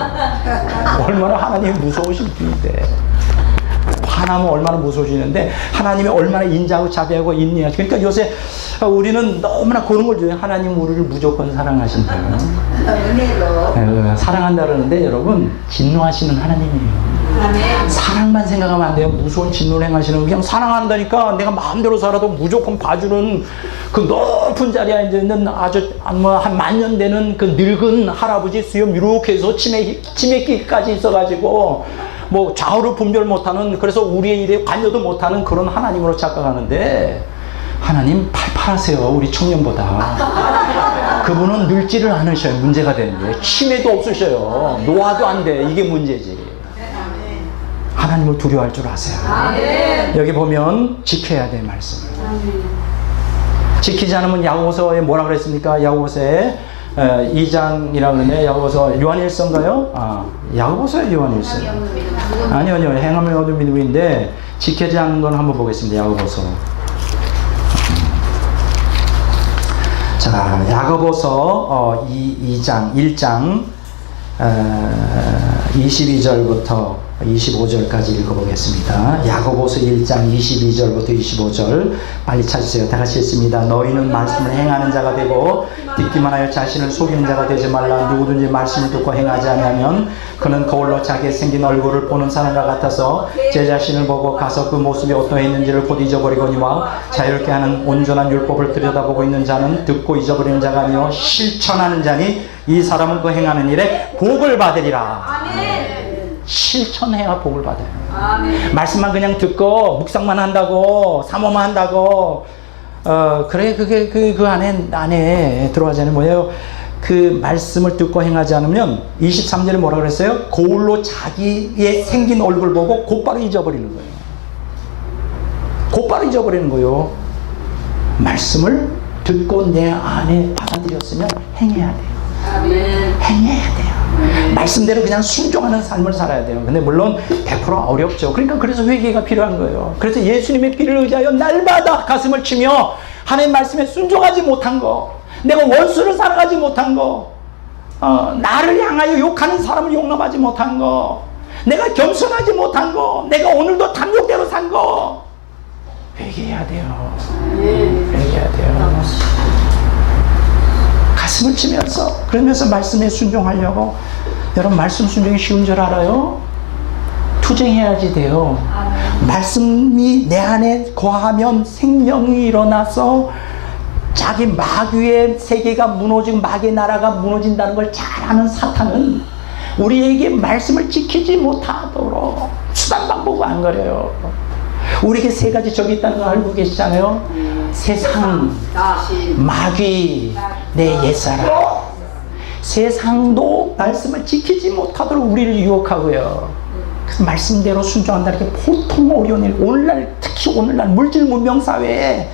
얼마나 하나님이 무서우신 분인데 하나님은 얼마나 무서우시는데 하나님이 얼마나 인자하고 자비하고 인내하시. 그러니까 요새 우리는 너무나 그런 걸 줘요. 하나님 우리를 무조건 사랑하신다. 은혜로. 사랑한다 그러는데 여러분 진노하시는 하나님이에요. 아멘. 사랑만 생각하면 안 돼요. 무서운 진노를 행하시는 그냥 사랑한다니까 내가 마음대로 살아도 무조건 봐주는 그 높은 자리에 앉아있는 아주 한 만년 되는 그 늙은 할아버지 수염 이렇게 해서 치매기까지 있어가지고 뭐 좌우를 분별 못하는 그래서 우리의 일에 관여도 못하는 그런 하나님으로 착각하는데 하나님 팔팔하세요. 우리 청년보다. 그분은 늙지를 않으셔요. 문제가 되는 거예요. 치매도 없으셔요. 노화도 안 돼. 이게 문제지. 하나님을 두려워할 줄 아세요. 아멘. 여기 보면 지켜야 될 말씀을. 지키지 않으면 야고보서에 뭐라 그랬습니까? 야고보서에 2장이라 그러네. 야고보서 요한일서인가요? 야고보서에 요한일서. 아니요. 행함을 얻은 믿음인데 지키지 않는 건 한번 보겠습니다. 야고보서. 자, 야고보서 1장 22절부터 25절까지 읽어보겠습니다. 야고보서 1장 22절부터 25절 빨리 찾으세요. 다 같이 읽습니다. 너희는 말씀을 행하는 자가 되고 듣기만 하여 자신을 속이는 자가 되지 말라. 누구든지 말씀을 듣고 행하지 않으면 그는 거울로 자기의 생긴 얼굴을 보는 사람과 같아서 제 자신을 보고 가서 그 모습이 어떠했는지를 곧 잊어버리거니와 자유롭게 하는 온전한 율법을 들여다보고 있는 자는 듣고 잊어버리는 자가 아니요 실천하는 자니 이 사람은 그 행하는 일에 복을 받으리라. 아멘. 실천해야 복을 받아요. 아멘. 말씀만 그냥 듣고 묵상만 한다고 사모만 한다고 그래 그게 그 안에 들어가지 않으면 뭐예요? 그 말씀을 듣고 행하지 않으면 23절에 뭐라 그랬어요? 거울로 자기의 생긴 얼굴 보고 곧바로 잊어버리는 거예요. 곧바로 잊어버리는 거예요. 말씀을 듣고 내 안에 받아들였으면 행해야 돼요. 아멘. 행해야 돼요. 말씀대로 그냥 순종하는 삶을 살아야 돼요. 근데 물론 100% 어렵죠. 그러니까 그래서 회개가 필요한 거예요. 그래서 예수님의 피를 의지하여 날마다 가슴을 치며 하나님 말씀에 순종하지 못한 거, 내가 원수를 살아가지 못한 거, 나를 향하여 욕하는 사람을 용납하지 못한 거, 내가 겸손하지 못한 거, 내가 오늘도 탐욕대로 산 거, 회개해야 돼요. 회개해야 돼요. 가슴을 치면서 그러면서 말씀에 순종하려고. 여러분 말씀 순종이 쉬운 줄 알아요? 투쟁해야지 돼요. 말씀이 내 안에 거하면 생명이 일어나서 자기 마귀의 세계가 무너지고 마귀의 나라가 무너진다는 걸 잘 아는 사탄은 우리에게 말씀을 지키지 못하도록 수단 방법을 안 가려요. 우리에게 세 가지 적이 있다는 거 알고 계시잖아요. 세상, 마귀, 내 옛사람. 세상도 말씀을 지키지 못하도록 우리를 유혹하고요. 그래서 말씀대로 순종한다는 게 보통 어려운 일. 오늘날, 특히 오늘날 물질 문명 사회에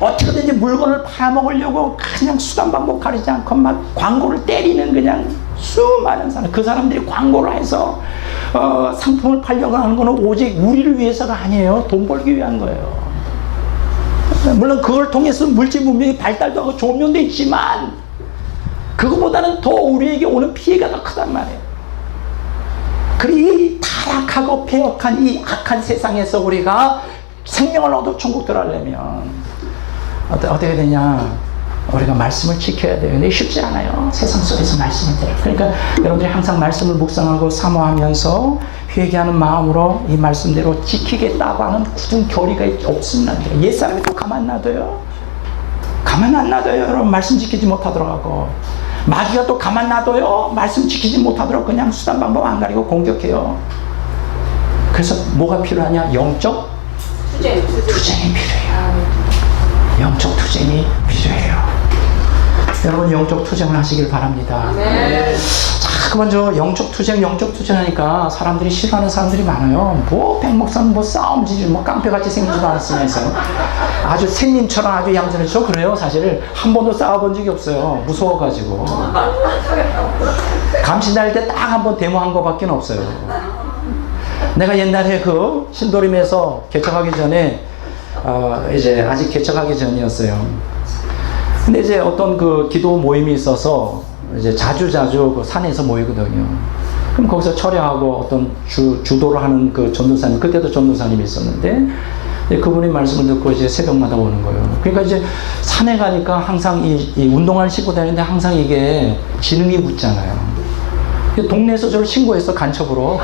어떻게든지 물건을 팔아먹으려고 그냥 수단 방법 가리지 않고 막 광고를 때리는 그냥 수많은 사람. 그 사람들이 광고를 해서 상품을 팔려고 하는 거는 오직 우리를 위해서가 아니에요. 돈 벌기 위한 거예요. 물론 그걸 통해서 물질 문명이 발달도 하고 좋은 면도 있지만 그거보다는 더 우리에게 오는 피해가 더 크단 말이에요. 그리고 이 타락하고 폐역한 이 악한 세상에서 우리가 생명을 얻어 천국 들어가려면 어떻게 되냐? 우리가 말씀을 지켜야 돼요. 근데 쉽지 않아요. 세상 속에서 말씀을 들어요. 그러니까 여러분들이 항상 말씀을 묵상하고 사모하면서 회개하는 마음으로 이 말씀대로 지키겠다고 하는 굳은 결의가 없으면 안 돼요. 옛사람이 또 가만 놔둬요? 가만 안 놔둬요. 여러분 말씀 지키지 못하도록 하고 마귀가 또 가만 놔둬요. 말씀 지키지 못하도록 그냥 수단 방법 안 가리고 공격해요. 그래서 뭐가 필요하냐? 영적 투쟁이 필요해요. 영적 투쟁이 필요해요. 여러분 영적 투쟁을 하시길 바랍니다. 자, 먼저 영적 투쟁 하니까 사람들이 싫어하는 사람들이 많아요. 뭐 백목사는 뭐 싸움질 뭐 깡패같이 생기지도 않았으면서 아주 생님처럼 아주 얌전해서 그래요. 사실 한 번도 싸워본 적이 없어요. 무서워가지고 감시날 때 딱 한 번 데모한 거밖에 없어요. 내가 옛날에 그 신도림에서 개척하기 전에 이제 아직 개척하기 전이었어요. 근데 이제 어떤 그 기도 모임이 있어서 이제 자주 그 산에서 모이거든요. 그럼 거기서 철야하고 어떤 주도를 하는 그 전도사님, 그때도 전도사님이 있었는데, 그분의 말씀을 듣고 이제 새벽마다 오는 거예요. 그러니까 이제 산에 가니까 항상 이 운동화를 신고 다니는데 항상 이게 지능이 붙잖아요. 동네에서 저를 신고해서 간첩으로.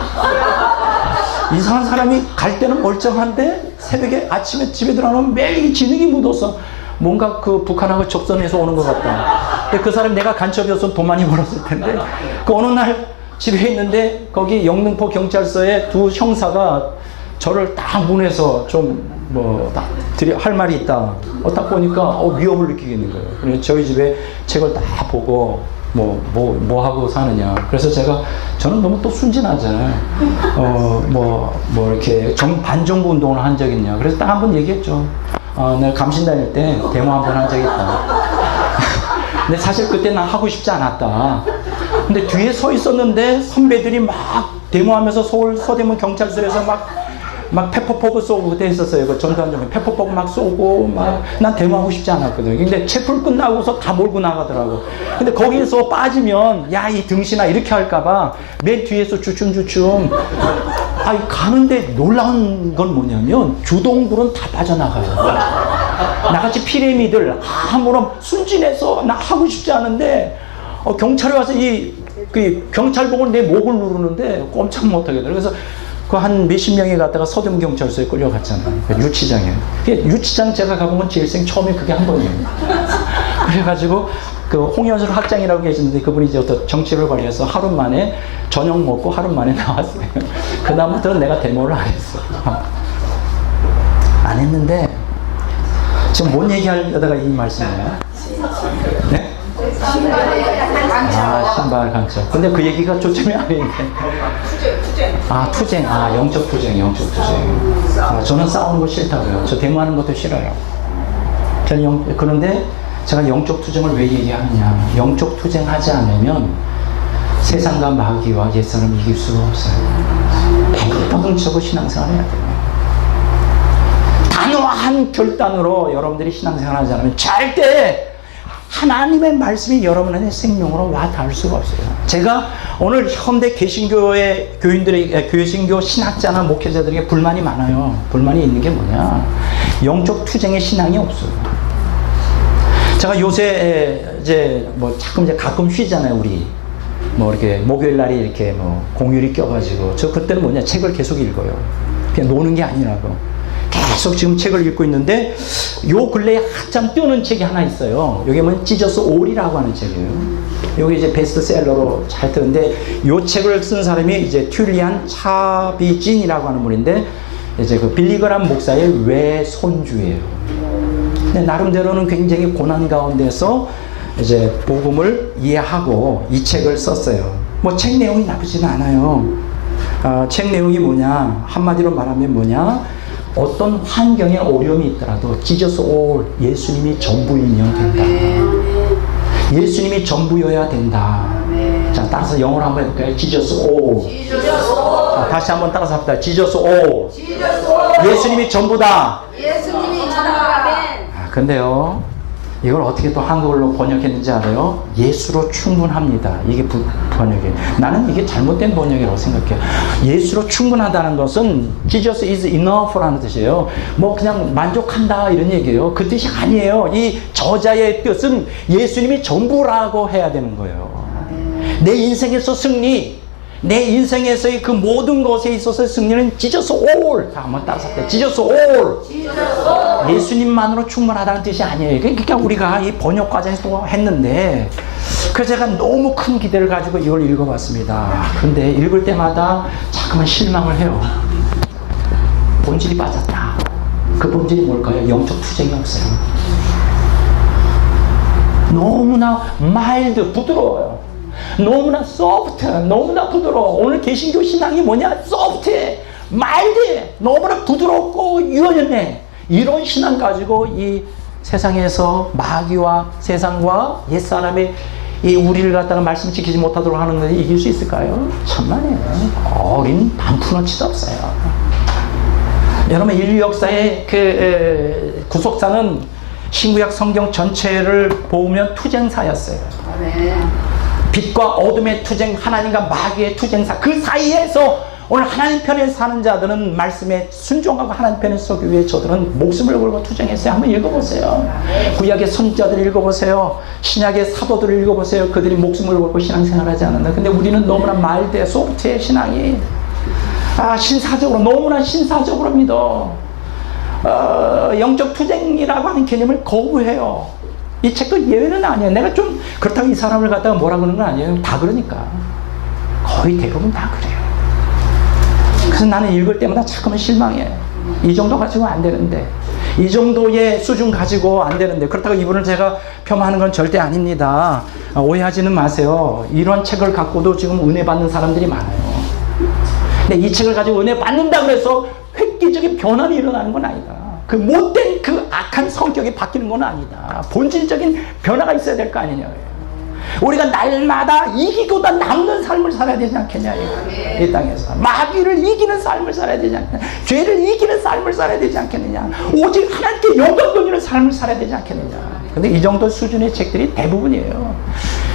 이상한 사람이 갈 때는 멀쩡한데 새벽에 아침에 집에 들어가면 매일 지능이 묻어서 뭔가 그 북한하고 접선해서 오는 것 같다. 근데 그 사람이 내가 간첩이었으면 돈 많이 벌었을 텐데, 그 어느 날 집에 있는데 거기 영등포 경찰서에 두 형사가 저를 딱 문에서 좀 할 말이 있다. 딱 보니까 위협을 느끼겠는 거예요. 그래서 저희 집에 책을 딱 보고 뭐 하고 사느냐. 그래서 저는 너무 또 순진하잖아요. 이렇게 반정부 운동을 한 적 있냐. 그래서 딱 한 번 얘기했죠. 내가 감신 다닐 때 데모 한 번 한 적이 있다. 근데 사실 그때 난 하고 싶지 않았다. 근데 뒤에 서 있었는데 선배들이 막 데모하면서 서울 서대문 경찰서에서 막 페퍼포그 쏘고 그때 있었어요. 그 전두환 정부 페퍼포그 막 쏘고 난 데모하고 싶지 않았거든. 근데 체풀 끝나고서 다 몰고 나가더라고. 근데 거기에서 빠지면 야 이 등신아 이렇게 할까봐 맨 뒤에서 주춤주춤 가는데 놀라운 건 뭐냐면 주동들은 다 빠져나가요. 나같이 피레미들 아무런 순진해서 나 하고 싶지 않은데 경찰이 와서 그 경찰복을 내 목을 누르는데 꼼짝 못하겠더라고요. 그래서 그 한 몇십 명이 갔다가 서대문 경찰서에 끌려갔잖아요. 그 유치장에. 유치장 제가 가본 건 제 일생 처음에 그게 한 번이에요. 그래가지고 그 홍현술 학장이라고 계시는데 그분이 이제 어떤 정치를 발휘해서 하루 만에 저녁 먹고 하루 만에 나왔어요. 그 다음부터는 내가 데모를 안 했어. 안 했는데 지금 뭔 얘기하려다가 이 말씀이에요? 네? 신발 간첩. 근데 그 얘기가 초점이 아닌데. 투쟁. 영적 투쟁. 저는 싸우는 거 싫다고요. 저 데모하는 것도 싫어요. 그런데 제가 영적 투쟁을 왜 얘기하느냐. 영적 투쟁 하지 않으면 세상과 마귀와 옛사람 이길 수가 없어요. 백퍼등쳐고 신앙생활 해야 돼요. 단호한 결단으로 여러분들이 신앙생활 하지 않으면 절대 하나님의 말씀이 여러분의 생명으로 와 닿을 수가 없어요. 제가 오늘 현대 개신교의 개신교 신학자나 목회자들에게 불만이 많아요. 불만이 있는 게 뭐냐? 영적 투쟁의 신앙이 없어요. 제가 요새 가끔 쉬잖아요, 우리. 이렇게 목요일 날이 이렇게 공휴일이 껴가지고. 저 그때는 뭐냐? 책을 계속 읽어요. 그냥 노는 게 아니라고. 계속 지금 책을 읽고 있는데 요 근래에 한참 뜨는 책이 하나 있어요. 여기 뭐냐 지저스 올이라고 하는 책이에요. 여기 이제 베스트셀러로 잘 뜨는데 요 책을 쓴 사람이 이제 튤리안 차비진이라고 하는 분인데 이제 그 빌리그람 목사의 외손주예요. 근데 나름대로는 굉장히 고난 가운데서 이제 복음을 이해하고 이 책을 썼어요. 책 내용이 나쁘지는 않아요. 책 내용이 뭐냐 한마디로 말하면 뭐냐 어떤 환경에 어려움이 있더라도 Jesus all 예수님이 전부이면 된다. 예수님이 전부여야 된다. 자, 따라서 영어로 한번 해볼까요? Jesus all. 자, 다시 한번 따라서 합시다. Jesus all. 예수님이 전부다. 근데요, 이걸 어떻게 또 한국어로 번역했는지 알아요? 예수로 충분합니다. 이게 번역이에요. 나는 이게 잘못된 번역이라고 생각해요. 예수로 충분하다는 것은 Jesus is enough라는 뜻이에요. 그냥 만족한다 이런 얘기예요. 그 뜻이 아니에요. 이 저자의 뜻은 예수님이 전부라고 해야 되는 거예요. 내 인생에서 승리, 내 인생에서의 그 모든 것에 있어서 승리는 Jesus all. 자, 한번 따라서 합시다. Jesus all. 예수님만으로 충분하다는 뜻이 아니에요. 그러니까 우리가 이 번역 과정에서 했는데, 그래서 제가 너무 큰 기대를 가지고 이걸 읽어봤습니다. 근데 읽을 때마다 자꾸만 실망을 해요. 본질이 빠졌다. 그 본질이 뭘까요? 영적 투쟁이 없어요. 너무나 마일드, 부드러워요. 너무나 소프트, 너무나 부드러워. 오늘 개신교 신앙이 뭐냐? 소프트해, 마일드해, 너무나 부드럽고 유연해. 이런 신앙 가지고 이 세상에서 마귀와 세상과 옛사람의 이 우리를 갖다가 말씀 지키지 못하도록 하는 것을 이길 수 있을까요? 천만에요. 어린 반푼어치도 없어요. 여러분, 인류 역사의 그 구속사는 신구약 성경 전체를 보면 투쟁사였어요. 빛과 어둠의 투쟁, 하나님과 마귀의 투쟁사, 그 사이에서 오늘 하나님 편에 사는 자들은 말씀에 순종하고 하나님 편에 서기 위해 저들은 목숨을 걸고 투쟁했어요. 한번 읽어보세요. 구약의 선지자들 읽어보세요. 신약의 사도들을 읽어보세요. 그들이 목숨을 걸고 신앙생활하지 않는다. 근데 우리는 너무나 말대 소프트의 신앙이 신사적으로, 너무나 신사적으로 믿어. 영적 투쟁이라고 하는 개념을 거부해요. 이 책도 예외는 아니에요. 내가 좀 그렇다고 이 사람을 갖다가 뭐라 그러는 건 아니에요. 다 그러니까. 거의 대부분 다 그래요. 그래서 나는 읽을 때마다 자꾸만 실망해. 이 정도 가지고 안 되는데, 이 정도의 수준 가지고 안 되는데, 그렇다고 이분을 제가 폄하하는 건 절대 아닙니다. 오해하지는 마세요. 이런 책을 갖고도 지금 은혜 받는 사람들이 많아요. 근데 이 책을 가지고 은혜 받는다 그래서 획기적인 변화가 일어나는 건 아니다. 그 못된 그 악한 성격이 바뀌는 건 아니다. 본질적인 변화가 있어야 될 거 아니냐. 우리가 날마다 이기고다 남는 삶을 살아야 되지 않겠냐. 이 땅에서 마귀를 이기는 삶을 살아야 되지 않겠냐. 죄를 이기는 삶을 살아야 되지 않겠느냐. 오직 하나님께 영광 돌리는 삶을 살아야 되지 않겠느냐. 근데 이 정도 수준의 책들이 대부분이에요.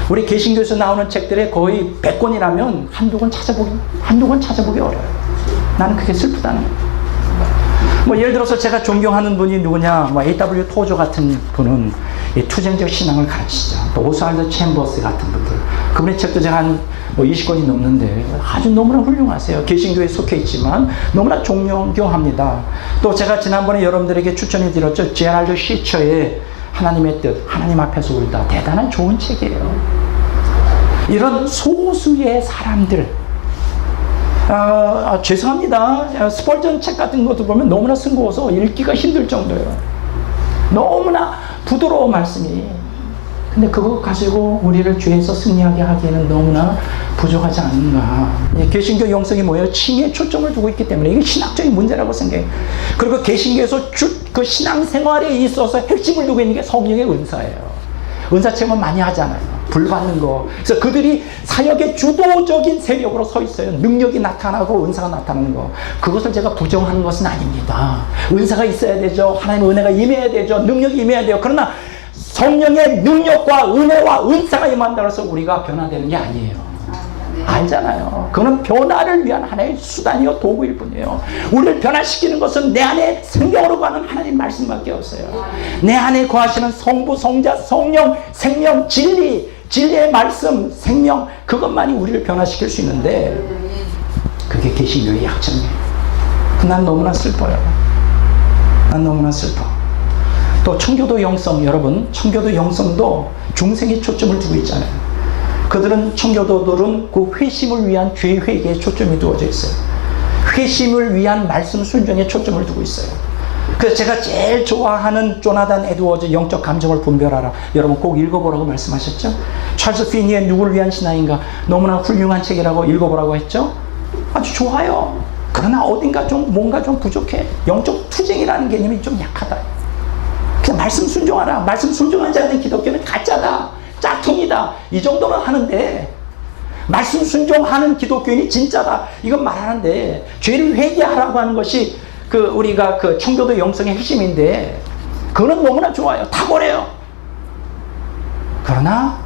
우리 개신교에서 나오는 책들의 거의 100권이라면 한두 권 찾아보기 어려워요. 나는 그게 슬프다는 거예요. 뭐 예를 들어서 제가 존경하는 분이 누구냐, 뭐 A.W. 토저 같은 분은 이 투쟁적 신앙을 가르치죠. 또 오스왈드 챔버스 같은 분들, 그분의 책도 제가 한 20권이 넘는데 아주 너무나 훌륭하세요. 개신교에 속해 있지만 너무나 존경합니다. 또 제가 지난번에 여러분들에게 추천해 드렸죠. 제랄드 시처의 하나님의 뜻, 하나님 앞에서 울다, 대단한 좋은 책이에요. 이런 소수의 사람들, 죄송합니다. 스펄전 책 같은 것도 보면 너무나 싱거워서 읽기가 힘들 정도예요. 너무나 부드러운 말씀이. 근데 그거 가지고 우리를 죄에서 승리하게 하기에는 너무나 부족하지 않는가. 개신교 영성이 뭐예요? 칭의에 초점을 두고 있기 때문에 이게 신학적인 문제라고 생각해요. 그리고 개신교에서 그 신앙생활에 있어서 핵심을 두고 있는 게 성령의 은사예요. 은사 체험은 많이 하잖아요. 불 받는 거. 그래서 그들이 사역의 주도적인 세력으로 서 있어요. 능력이 나타나고 은사가 나타나는 거. 그것을 제가 부정하는 것은 아닙니다. 은사가 있어야 되죠. 하나님의 은혜가 임해야 되죠. 능력이 임해야 돼요. 그러나 성령의 능력과 은혜와 은사가 임한다고 해서 우리가 변화되는 게 아니에요. 알잖아요. 그거는 변화를 위한 하나의 수단이요 도구일 뿐이에요. 우리를 변화시키는 것은 내 안에 생명으로 가는 하나님 말씀밖에 없어요. 내 안에 거하시는 성부, 성자, 성령, 생명, 진리의 말씀, 생명, 그것만이 우리를 변화시킬 수 있는데 그게 개신교의 약점이에요. 난 너무나 슬퍼요. 난 너무나 슬퍼. 또 청교도 영성, 여러분, 청교도 영성도 중생에 초점을 두고 있잖아요. 그들은, 청교도들은 그 회심을 위한 죄 회개에 초점이 두어져 있어요. 회심을 위한 말씀 순종에 초점을 두고 있어요. 그래서 제가 제일 좋아하는 조나단 에드워즈 영적 감정을 분별하라. 여러분 꼭 읽어보라고 말씀하셨죠? 찰스 피니의 누구를 위한 신앙인가? 너무나 훌륭한 책이라고 읽어보라고 했죠? 아주 좋아요. 그러나 어딘가 좀 뭔가 좀 부족해. 영적 투쟁이라는 개념이 좀 약하다. 그냥 말씀 순종하라. 말씀 순종하지 않는 기독교는 가짜다. 짝퉁이다. 이 정도는 하는데 말씀 순종하는 기독교인이 진짜다. 이건 말하는데 죄를 회개하라고 하는 것이 우리가 청교도 영성의 핵심인데 그거는 너무나 좋아요. 탁월해요. 그러나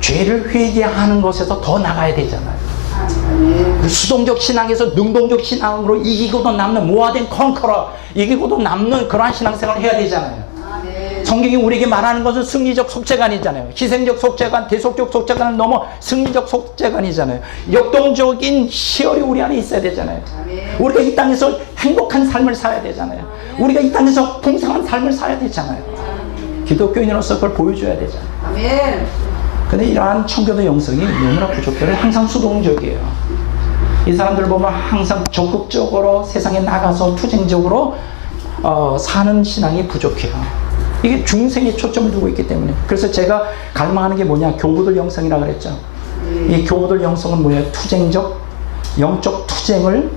죄를 회개하는 것에서 더 나가야 되잖아요. 수동적 신앙에서 능동적 신앙으로 이기고도 남는 모아된 컨커러, 이기고도 남는 그러한 신앙생활을 해야 되잖아요. 성경이 우리에게 말하는 것은 승리적 속죄관이잖아요. 희생적 속죄관, 대속적 속죄관을 넘어 승리적 속죄관이잖아요. 역동적인 희열이 우리 안에 있어야 되잖아요. 우리가 이 땅에서 행복한 삶을 살아야 되잖아요. 우리가 이 땅에서 풍성한 삶을 살아야 되잖아요. 기독교인으로서 그걸 보여줘야 되잖아요. 근데 이러한 청교도 영성이 너무나 부족해요. 항상 수동적이에요. 이 사람들 보면 항상 적극적으로 세상에 나가서 투쟁적으로 사는 신앙이 부족해요. 이게 중생에 초점을 두고 있기 때문에. 그래서 제가 갈망하는 게 뭐냐, 교부들 영성이라 그랬죠. 이 교부들 영성은 뭐예요? 투쟁적, 영적 투쟁을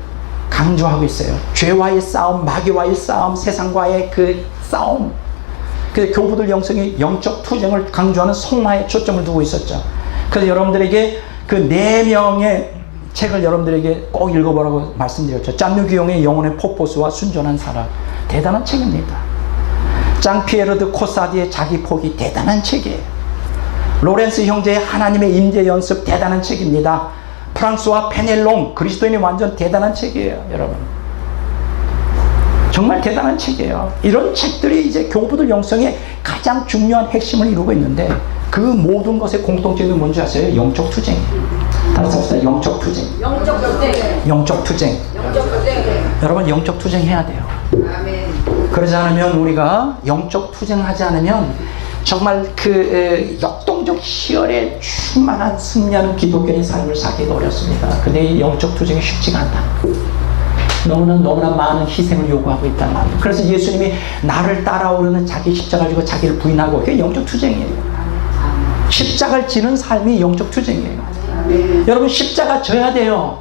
강조하고 있어요. 죄와의 싸움, 마귀와의 싸움, 세상과의 그 싸움. 그래서 교부들 영성이 영적 투쟁을 강조하는 성화에 초점을 두고 있었죠. 그래서 여러분들에게 그 4명의 책을 여러분들에게 꼭 읽어보라고 말씀드렸죠. 짠누기용의 영혼의 폭포수와 순전한 사랑. 대단한 책입니다. 장 피에르 드 코사디의 자기 포기, 대단한 책이에요. 로렌스 형제의 하나님의 임재 연습 대단한 책입니다. 프랑스와 페넬롱 그리스도인이 완전 대단한 책이에요, 여러분. 정말 대단한 책이에요. 이런 책들이 이제 교부들 영성의 가장 중요한 핵심을 이루고 있는데 그 모든 것의 공통점이 뭔지 아세요? 영적 투쟁. 다시 합시다. 영적 투쟁. 영적 투쟁. 영적 투쟁. 영적 투쟁. 여러분 영적 투쟁 해야 돼요. 아멘. 그러지 않으면 우리가 영적 투쟁하지 않으면 정말 그 역동적 희열에 충만한 승리하는 기독교의 삶을 살기가 어렵습니다. 근데 이 영적 투쟁이 쉽지가 않다. 너무나 많은 희생을 요구하고 있단 말이에요. 그래서 예수님이 나를 따라오려는 자기 십자가를 지고 자기를 부인하고 그게 영적 투쟁이에요. 십자가를 지는 삶이 영적 투쟁이에요. 여러분 십자가 져야 돼요.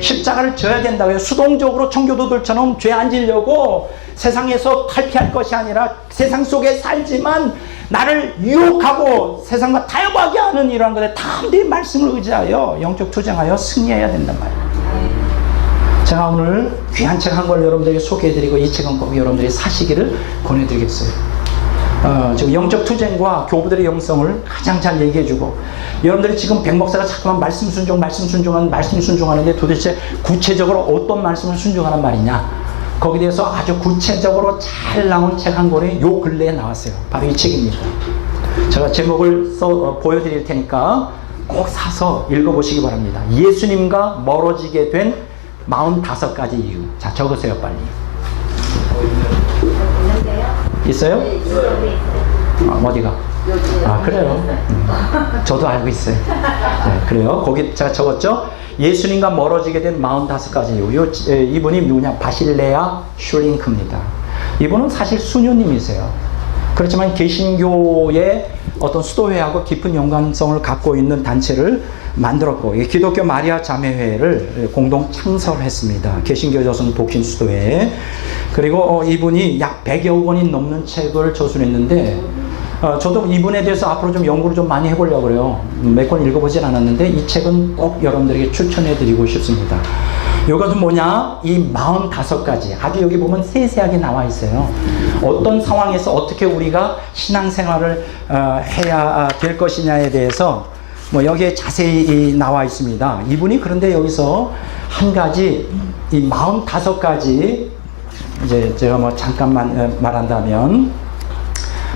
십자가를 져야 된다고요. 수동적으로 청교도들처럼 죄 안 지려고 세상에서 탈피할 것이 아니라 세상 속에 살지만 나를 유혹하고 세상과 타협하게 하는 이러한 것에 담대히 말씀을 의지하여 영적 투쟁하여 승리해야 된단 말이에요. 제가 오늘 귀한 책 한 권 여러분들에게 소개해드리고 이 책은 꼭 여러분들이 사시기를 권해드리겠어요. 지금 영적 투쟁과 교부들의 영성을 가장 잘 얘기해주고 여러분들이 지금 백 목사가 자꾸만 말씀 순종하는데 도대체 구체적으로 어떤 말씀을 순종하는 말이냐, 거기에 대해서 아주 구체적으로 잘 나온 책 한 권이 요 근래에 나왔어요. 바로 이 책입니다. 제가 제목을 보여드릴 테니까 꼭 사서 읽어보시기 바랍니다. 예수님과 멀어지게 된 45가지 이유. 자, 적으세요 빨리. 있어요? 어디가? 그래요. 저도 알고 있어요. 네, 그래요. 거기 제가 적었죠? 예수님과 멀어지게 된 45가지 이유. 이분이 누구냐? 바실레아 슐링크입니다. 이분은 사실 수녀님이세요. 그렇지만 개신교의 어떤 수도회하고 깊은 연관성을 갖고 있는 단체를 만들었고 기독교 마리아 자매회를 공동 창설했습니다. 개신교 여성 독신 수도회. 그리고 이분이 약 100여 권이 넘는 책을 저술했는데 저도 이분에 대해서 앞으로 좀 연구를 좀 많이 해보려고 그래요. 몇 권 읽어보진 않았는데 이 책은 꼭 여러분들에게 추천해드리고 싶습니다. 이것은 뭐냐? 이 45가지 아주 여기 보면 세세하게 나와 있어요. 어떤 상황에서 어떻게 우리가 신앙생활을 해야 될 것이냐에 대해서 뭐 여기에 자세히 나와 있습니다. 이분이 그런데 여기서 한 가지 이 45가지 이제 제가 뭐 잠깐만 말한다면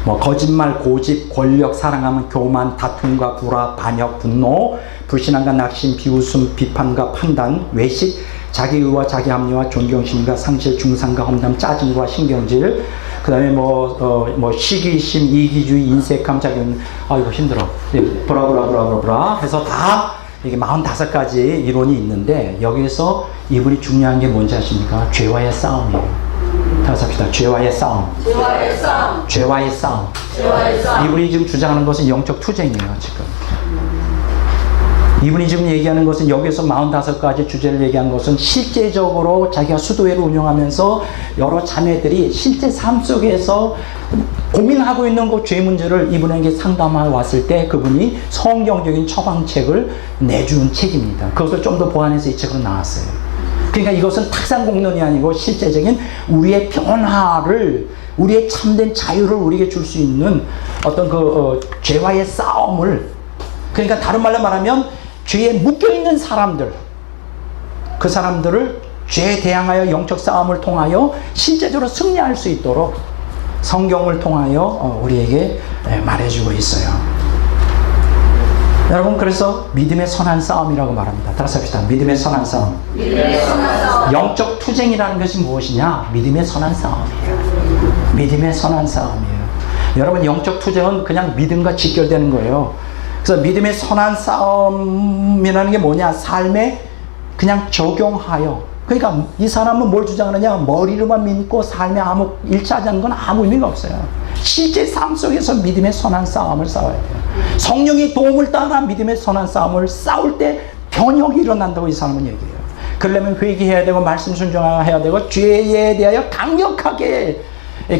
뭐 거짓말, 고집, 권력, 사랑하면 교만, 다툼과 불화, 반역, 분노, 불신앙과 낙심, 비웃음, 비판과 판단, 외식, 자기의와 자기 합리화, 존경심과 상실, 중상과 험담, 짜증과 신경질, 그 다음에 뭐 시기심, 이기주의, 인색함, 자기는 이거 힘들어. 브라브라브라브라 해서 다 이게 45가지 이론이 있는데 여기서 이분이 중요한 게 뭔지 아십니까? 죄와의 싸움이에요. 다시 합시다. 죄와의 싸움. 죄와의 싸움. 죄와의 싸움. 죄와의 싸움. 이분이 지금 주장하는 것은 영적 투쟁이에요, 지금. 이분이 지금 얘기하는 것은 여기서 45가지 주제를 얘기한 것은 실제적으로 자기가 수도회를 운영하면서 여러 자매들이 실제 삶 속에서 고민하고 있는 그 죄 문제를 이분에게 상담하러 왔을 때 그분이 성경적인 처방책을 내주는 책입니다. 그것을 좀 더 보완해서 이 책으로 나왔어요. 그러니까 이것은 탁상공론이 아니고 실제적인 우리의 변화를, 우리의 참된 자유를 우리에게 줄 수 있는 어떤 죄와의 싸움을, 그러니까 다른 말로 말하면 죄에 묶여있는 사람들, 그 사람들을 죄에 대항하여 영적 싸움을 통하여 실제적으로 승리할 수 있도록 성경을 통하여 우리에게 말해주고 있어요. 여러분, 그래서 믿음의 선한 싸움이라고 말합니다. 따라서 합시다. 믿음의 선한 싸움. 믿음의 선한 싸움. 영적 투쟁이라는 것이 무엇이냐? 믿음의 선한 싸움이에요. 믿음의 선한 싸움이에요. 여러분, 영적 투쟁은 그냥 믿음과 직결되는 거예요. 그래서 믿음의 선한 싸움이라는 게 뭐냐? 삶에 그냥 적용하여. 그러니까 이 사람은 뭘 주장하느냐? 머리로만 믿고 삶에 아무 일치하지 않는 건 아무 의미가 없어요. 실제 삶 속에서 믿음의 선한 싸움을 싸워야 돼요. 성령의 도움을 따라 믿음의 선한 싸움을 싸울 때 변혁이 일어난다고 이 사람은 얘기해요. 그러려면 회개해야 되고 말씀 순종해야 되고 죄에 대하여 강력하게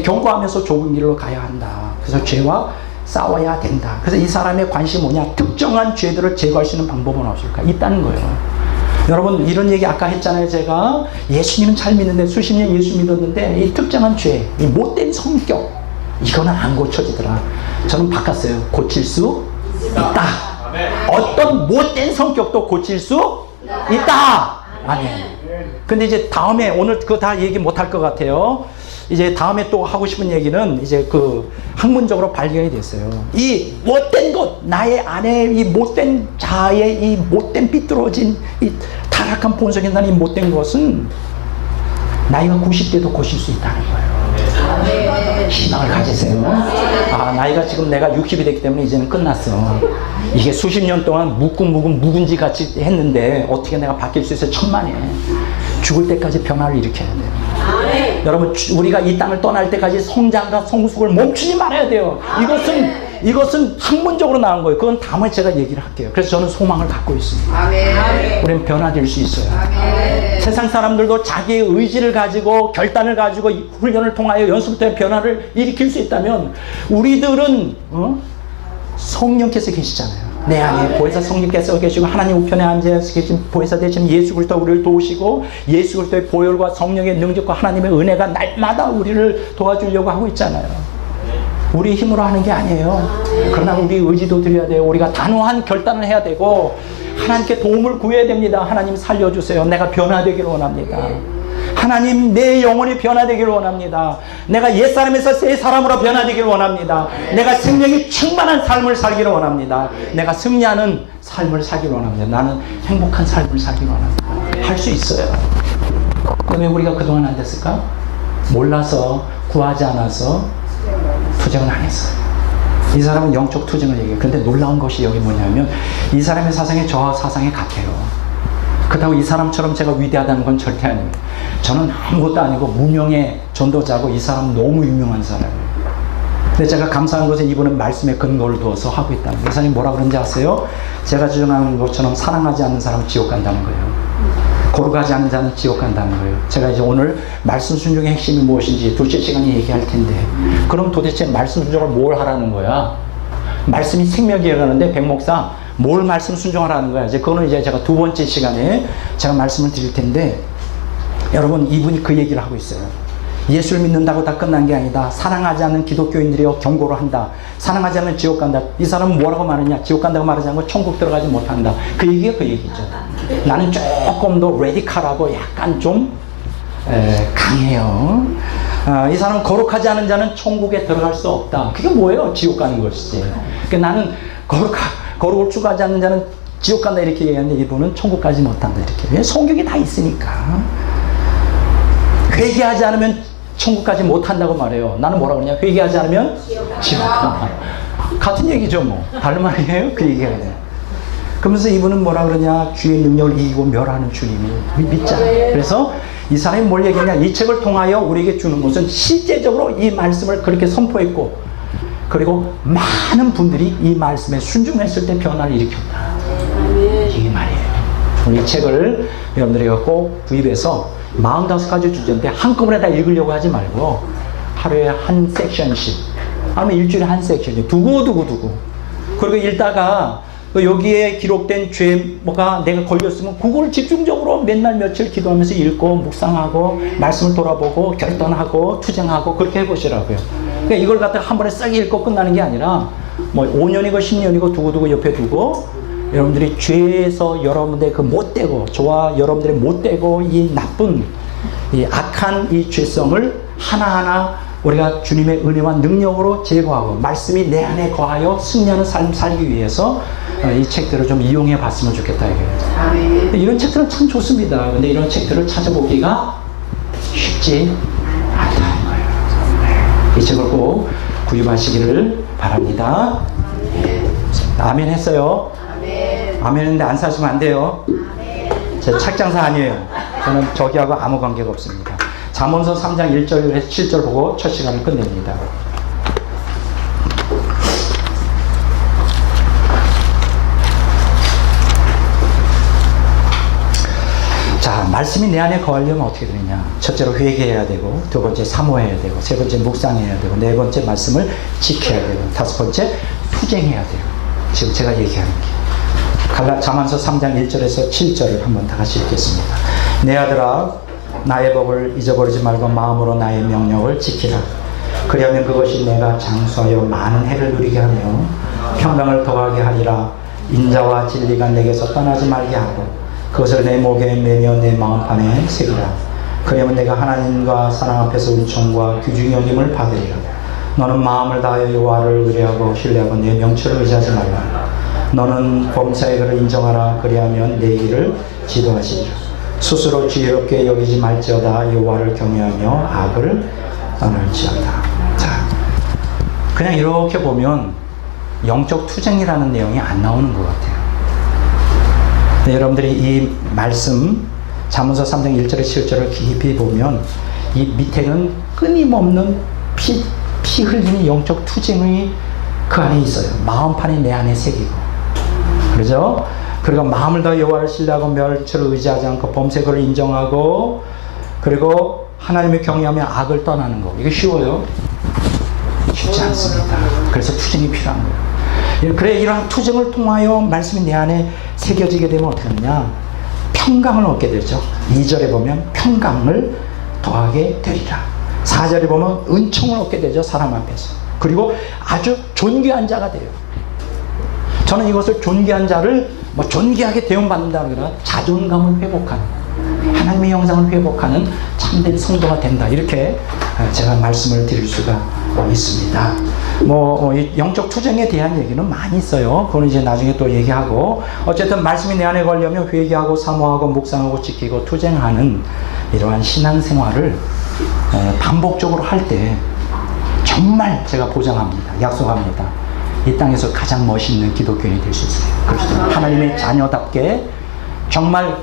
경고하면서 좁은 길로 가야 한다. 그래서 죄와 싸워야 된다. 그래서 이 사람의 관심이 뭐냐? 특정한 죄들을 제거할 수 있는 방법은 없을까? 있다는 거예요. 여러분, 이런 얘기 아까 했잖아요. 제가 예수님은 잘 믿는데 수십 년 예수 믿었는데 이 특정한 죄, 이 못된 성격, 이거는 안 고쳐지더라. 저는 바꿨어요. 고칠 수 있다. 어떤 못된 성격도 고칠 수 있다. 아멘. 근데 이제 다음에 오늘 그거 다 얘기 못 할 것 같아요. 이제 다음에 또 하고 싶은 얘기는 이제 그 학문적으로 발견이 됐어요. 이 못된 것, 나의 안에 이 못된 자의 이 못된 삐뚤어진 이 타락한 본성에 나는 이 못된 것은 나이가 90대도 고칠 수 있다는 거예요. 희망을 가지세요. 아, 나이가 지금 내가 60이 됐기 때문에 이제는 끝났어. 이게 수십 년 동안 묵은지 같이 했는데 어떻게 내가 바뀔 수 있어요? 천만에. 죽을 때까지 변화를 일으켜야 돼요. 여러분, 우리가 이 땅을 떠날 때까지 성장과 성숙을 멈추지 말아야 돼요. 이것은 학문적으로 나온 거예요. 그건 다음에 제가 얘기를 할게요. 그래서 저는 소망을 갖고 있습니다. 우리는 변화될 수 있어요. 세상 사람들도 자기의 의지를 가지고 결단을 가지고 훈련을 통하여 연습을 통해 변화를 일으킬 수 있다면 우리들은 성령께서 계시잖아요. 내 안에 보혜사 성령께서 계시고 하나님 우편에 앉아서 계신 보혜사 되신 예수 그리스도 우리를 도우시고 예수 그리스도의 보혈과 성령의 능력과 하나님의 은혜가 날마다 우리를 도와주려고 하고 있잖아요. 우리 힘으로 하는 게 아니에요. 그러나 우리 의지도 드려야 돼요. 우리가 단호한 결단을 해야 되고 하나님께 도움을 구해야 됩니다. 하나님 살려주세요. 내가 변화되기를 원합니다. 하나님, 내 영혼이 변화되기를 원합니다. 내가 옛사람에서 새 사람으로 변화되기를 원합니다. 내가 생명이 충만한 삶을 살기를 원합니다. 내가 승리하는 삶을 살기를 원합니다. 나는 행복한 삶을 살기를 원합니다. 할 수 있어요. 왜 우리가 그동안 안 됐을까? 몰라서, 구하지 않아서 투쟁을 안 했어요. 이 사람은 영적 투쟁을 얘기해요. 그런데 놀라운 것이 여기 뭐냐면 이 사람의 사상이 저와 사상이 같아요. 그렇다고 이 사람처럼 제가 위대하다는 건 절대 아닙니다. 저는 아무것도 아니고 무명의 전도자고 이 사람은 너무 유명한 사람이에요. 근데 제가 감사한 것은 이분은 말씀에 근거를 두어서 하고 있다는 거예요. 이 사람이 뭐라 그런지 아세요? 제가 주장하는 것처럼 사랑하지 않는 사람은 지옥 간다는 거예요. 거룩하지 않는 자는 지옥 간다는 거예요. 제가 이제 오늘 말씀 순종의 핵심이 무엇인지 둘째 시간에 얘기할 텐데 그럼 도대체 말씀 순종을 뭘 하라는 거야? 말씀이 생명이라고 하는데 백목사 뭘 말씀 순종하라는 거야? 이제 그거는 이제 제가 두 번째 시간에 제가 말씀을 드릴 텐데 여러분 이분이 그 얘기를 하고 있어요. 예수를 믿는다고 다 끝난 게 아니다. 사랑하지 않는 기독교인들이여 경고를 한다. 사랑하지 않으면 지옥 간다. 이 사람은 뭐라고 말하냐? 지옥 간다고 말하지 않고 천국 들어가지 못한다. 그 얘기가 그 얘기죠. 나는 조금 더 레디칼하고 약간 좀 강해요. 이 사람은 거룩하지 않은 자는 천국에 들어갈 수 없다. 그게 뭐예요? 지옥 가는 것이지. 그러니까 나는 거룩을 추구하지 않는 자는 지옥 간다 이렇게 얘기하는데 이분은 천국 가지 못한다 이렇게. 성경이 다 있으니까. 회개하지 않으면 천국 가지 못한다고 말해요. 나는 뭐라고 그러냐? 회개하지 않으면 지옥 간다. 같은 얘기죠 뭐. 다른 말이에요? 그 얘기가 돼. 그러면서 이분은 뭐라 그러냐? 주의 능력을 이기고 멸하는 주님을 믿잖아요. 그래서 이 사람이 뭘 얘기했냐? 이 책을 통하여 우리에게 주는 것은 실제적으로 이 말씀을 그렇게 선포했고 그리고 많은 분들이 이 말씀에 순종했을 때 변화를 일으켰다. 이게 말이에요. 우리 이 책을 여러분들이 꼭 구입해서 45가지 주제인데 한꺼번에 다 읽으려고 하지 말고 하루에 한 섹션씩 아니면 일주일에 한 섹션씩 두고 그리고 읽다가 여기에 기록된 죄가 내가 걸렸으면 그걸 집중적으로 맨날 며칠 기도하면서 읽고 묵상하고 말씀을 돌아보고 결단하고 투쟁하고 그렇게 해보시라고요. 그러니까 이걸 갖다가 한 번에 싹 읽고 끝나는 게 아니라 뭐 5년이고 10년이고 두고 옆에 두고 여러분들이 죄에서 여러분들의 그 못되고 저와 여러분들의 못되고 이 나쁜 이 악한 이 죄성을 하나하나 우리가 주님의 은혜와 능력으로 제거하고 말씀이 내 안에 거하여 승리하는 삶 살기 위해서 이 책들을 좀 이용해 봤으면 좋겠다 이거예요. 이런 책들은 참 좋습니다. 근데 이런 책들을 찾아보기가 쉽지 않다는 거예요. 이 책을 꼭 구입하시기를 바랍니다. 아멘 했어요. 아멘 했는데 안 사시면 안 돼요. 제 책장사 아니에요. 저는 저기하고 아무 관계가 없습니다. 잠언서 3장 1절에서 7절 보고 첫 시간을 끝냅니다. 자, 말씀이 내 안에 거하려면 어떻게 되느냐? 첫째로 회개해야 되고, 두 번째 사모해야 되고, 세 번째 묵상해야 되고, 네 번째 말씀을 지켜야 되고, 다섯 번째 투쟁해야 돼요. 지금 제가 얘기하는 게. 잠언서 3장 1절에서 7절을 한번 다 같이 읽겠습니다. 내 아들아 나의 법을 잊어버리지 말고 마음으로 나의 명령을 지키라. 그리하면 그것이 내가 장수하여 많은 해를 누리게 하며 평강을 더하게 하리라. 인자와 진리가 내게서 떠나지 말게 하고 그것을 내 목에 매며 내 마음판에 새기라. 그러면 내가 하나님과 사랑 앞에서 은총과 귀중히 여김을 받으리라. 너는 마음을 다하여 여호와를 의뢰하고 신뢰하고 내 명철을 의지하지 말라. 너는 범사의 그를 인정하라. 그리하면 내 길을 지도하시리라. 스스로 지혜롭게 여기지 말지어다. 여호와를 경외하며 악을 떠날지어다. 자, 그냥 이렇게 보면 영적 투쟁이라는 내용이 안 나오는 것 같아요. 네, 여러분들이 이 말씀 잠언서 3장 1절에 7절을 깊이 보면 이 밑에는 끊임없는 피 흘리는 영적 투쟁이 그 안에 있어요. 마음판에 내 안에 새기고, 그렇죠? 그리고 마음을 다 여호와를 신뢰하고 멸치를 의지하지 않고 범죄를 인정하고, 그리고 하나님을 경외하며 악을 떠나는 거. 이게 쉬워요? 쉽지 않습니다. 그래서 투쟁이 필요한 거예요. 그래, 이러한 투쟁을 통하여 말씀이 내 안에 새겨지게 되면 어떻게 하느냐? 평강을 얻게 되죠. 2절에 보면 평강을 더하게 되리라. 4절에 보면 은총을 얻게 되죠. 사람 앞에서. 그리고 아주 존귀한 자가 돼요. 저는 이것을 존귀한 자를 뭐 존귀하게 대우받는다 그러나 자존감을 회복하는, 하나님의 형상을 회복하는 참된 성도가 된다. 이렇게 제가 말씀을 드릴 수가 있습니다. 이 영적 투쟁에 대한 얘기는 많이 있어요. 그거는 이제 나중에 또 얘기하고, 어쨌든 말씀이 내 안에 걸려면 회개하고 사모하고 묵상하고 지키고 투쟁하는 이러한 신앙생활을 반복적으로 할 때 정말 제가 보장합니다. 약속합니다. 이 땅에서 가장 멋있는 기독교인이 될 수 있어요. 그렇죠. 하나님의 자녀답게 정말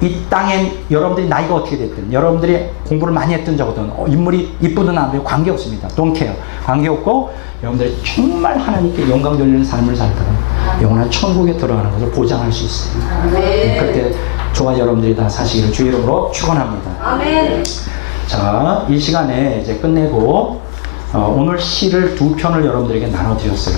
이 땅엔 여러분들이 나이가 어떻게 됐든, 여러분들이 공부를 많이 했든 적어든, 인물이 이쁘든 안 돼도 관계없습니다. Don't care. 관계없고, 여러분들이 정말 하나님께 영광 돌리는 삶을 살다가 영원한 천국에 들어가는 것을 보장할 수 있어요. 그때 저와 여러분들이 다 사시기를 주의 이름으로 축원합니다. 아멘. 자, 이 시간에 이제 끝내고 오늘 시를 두 편을 여러분들에게 나눠드렸어요.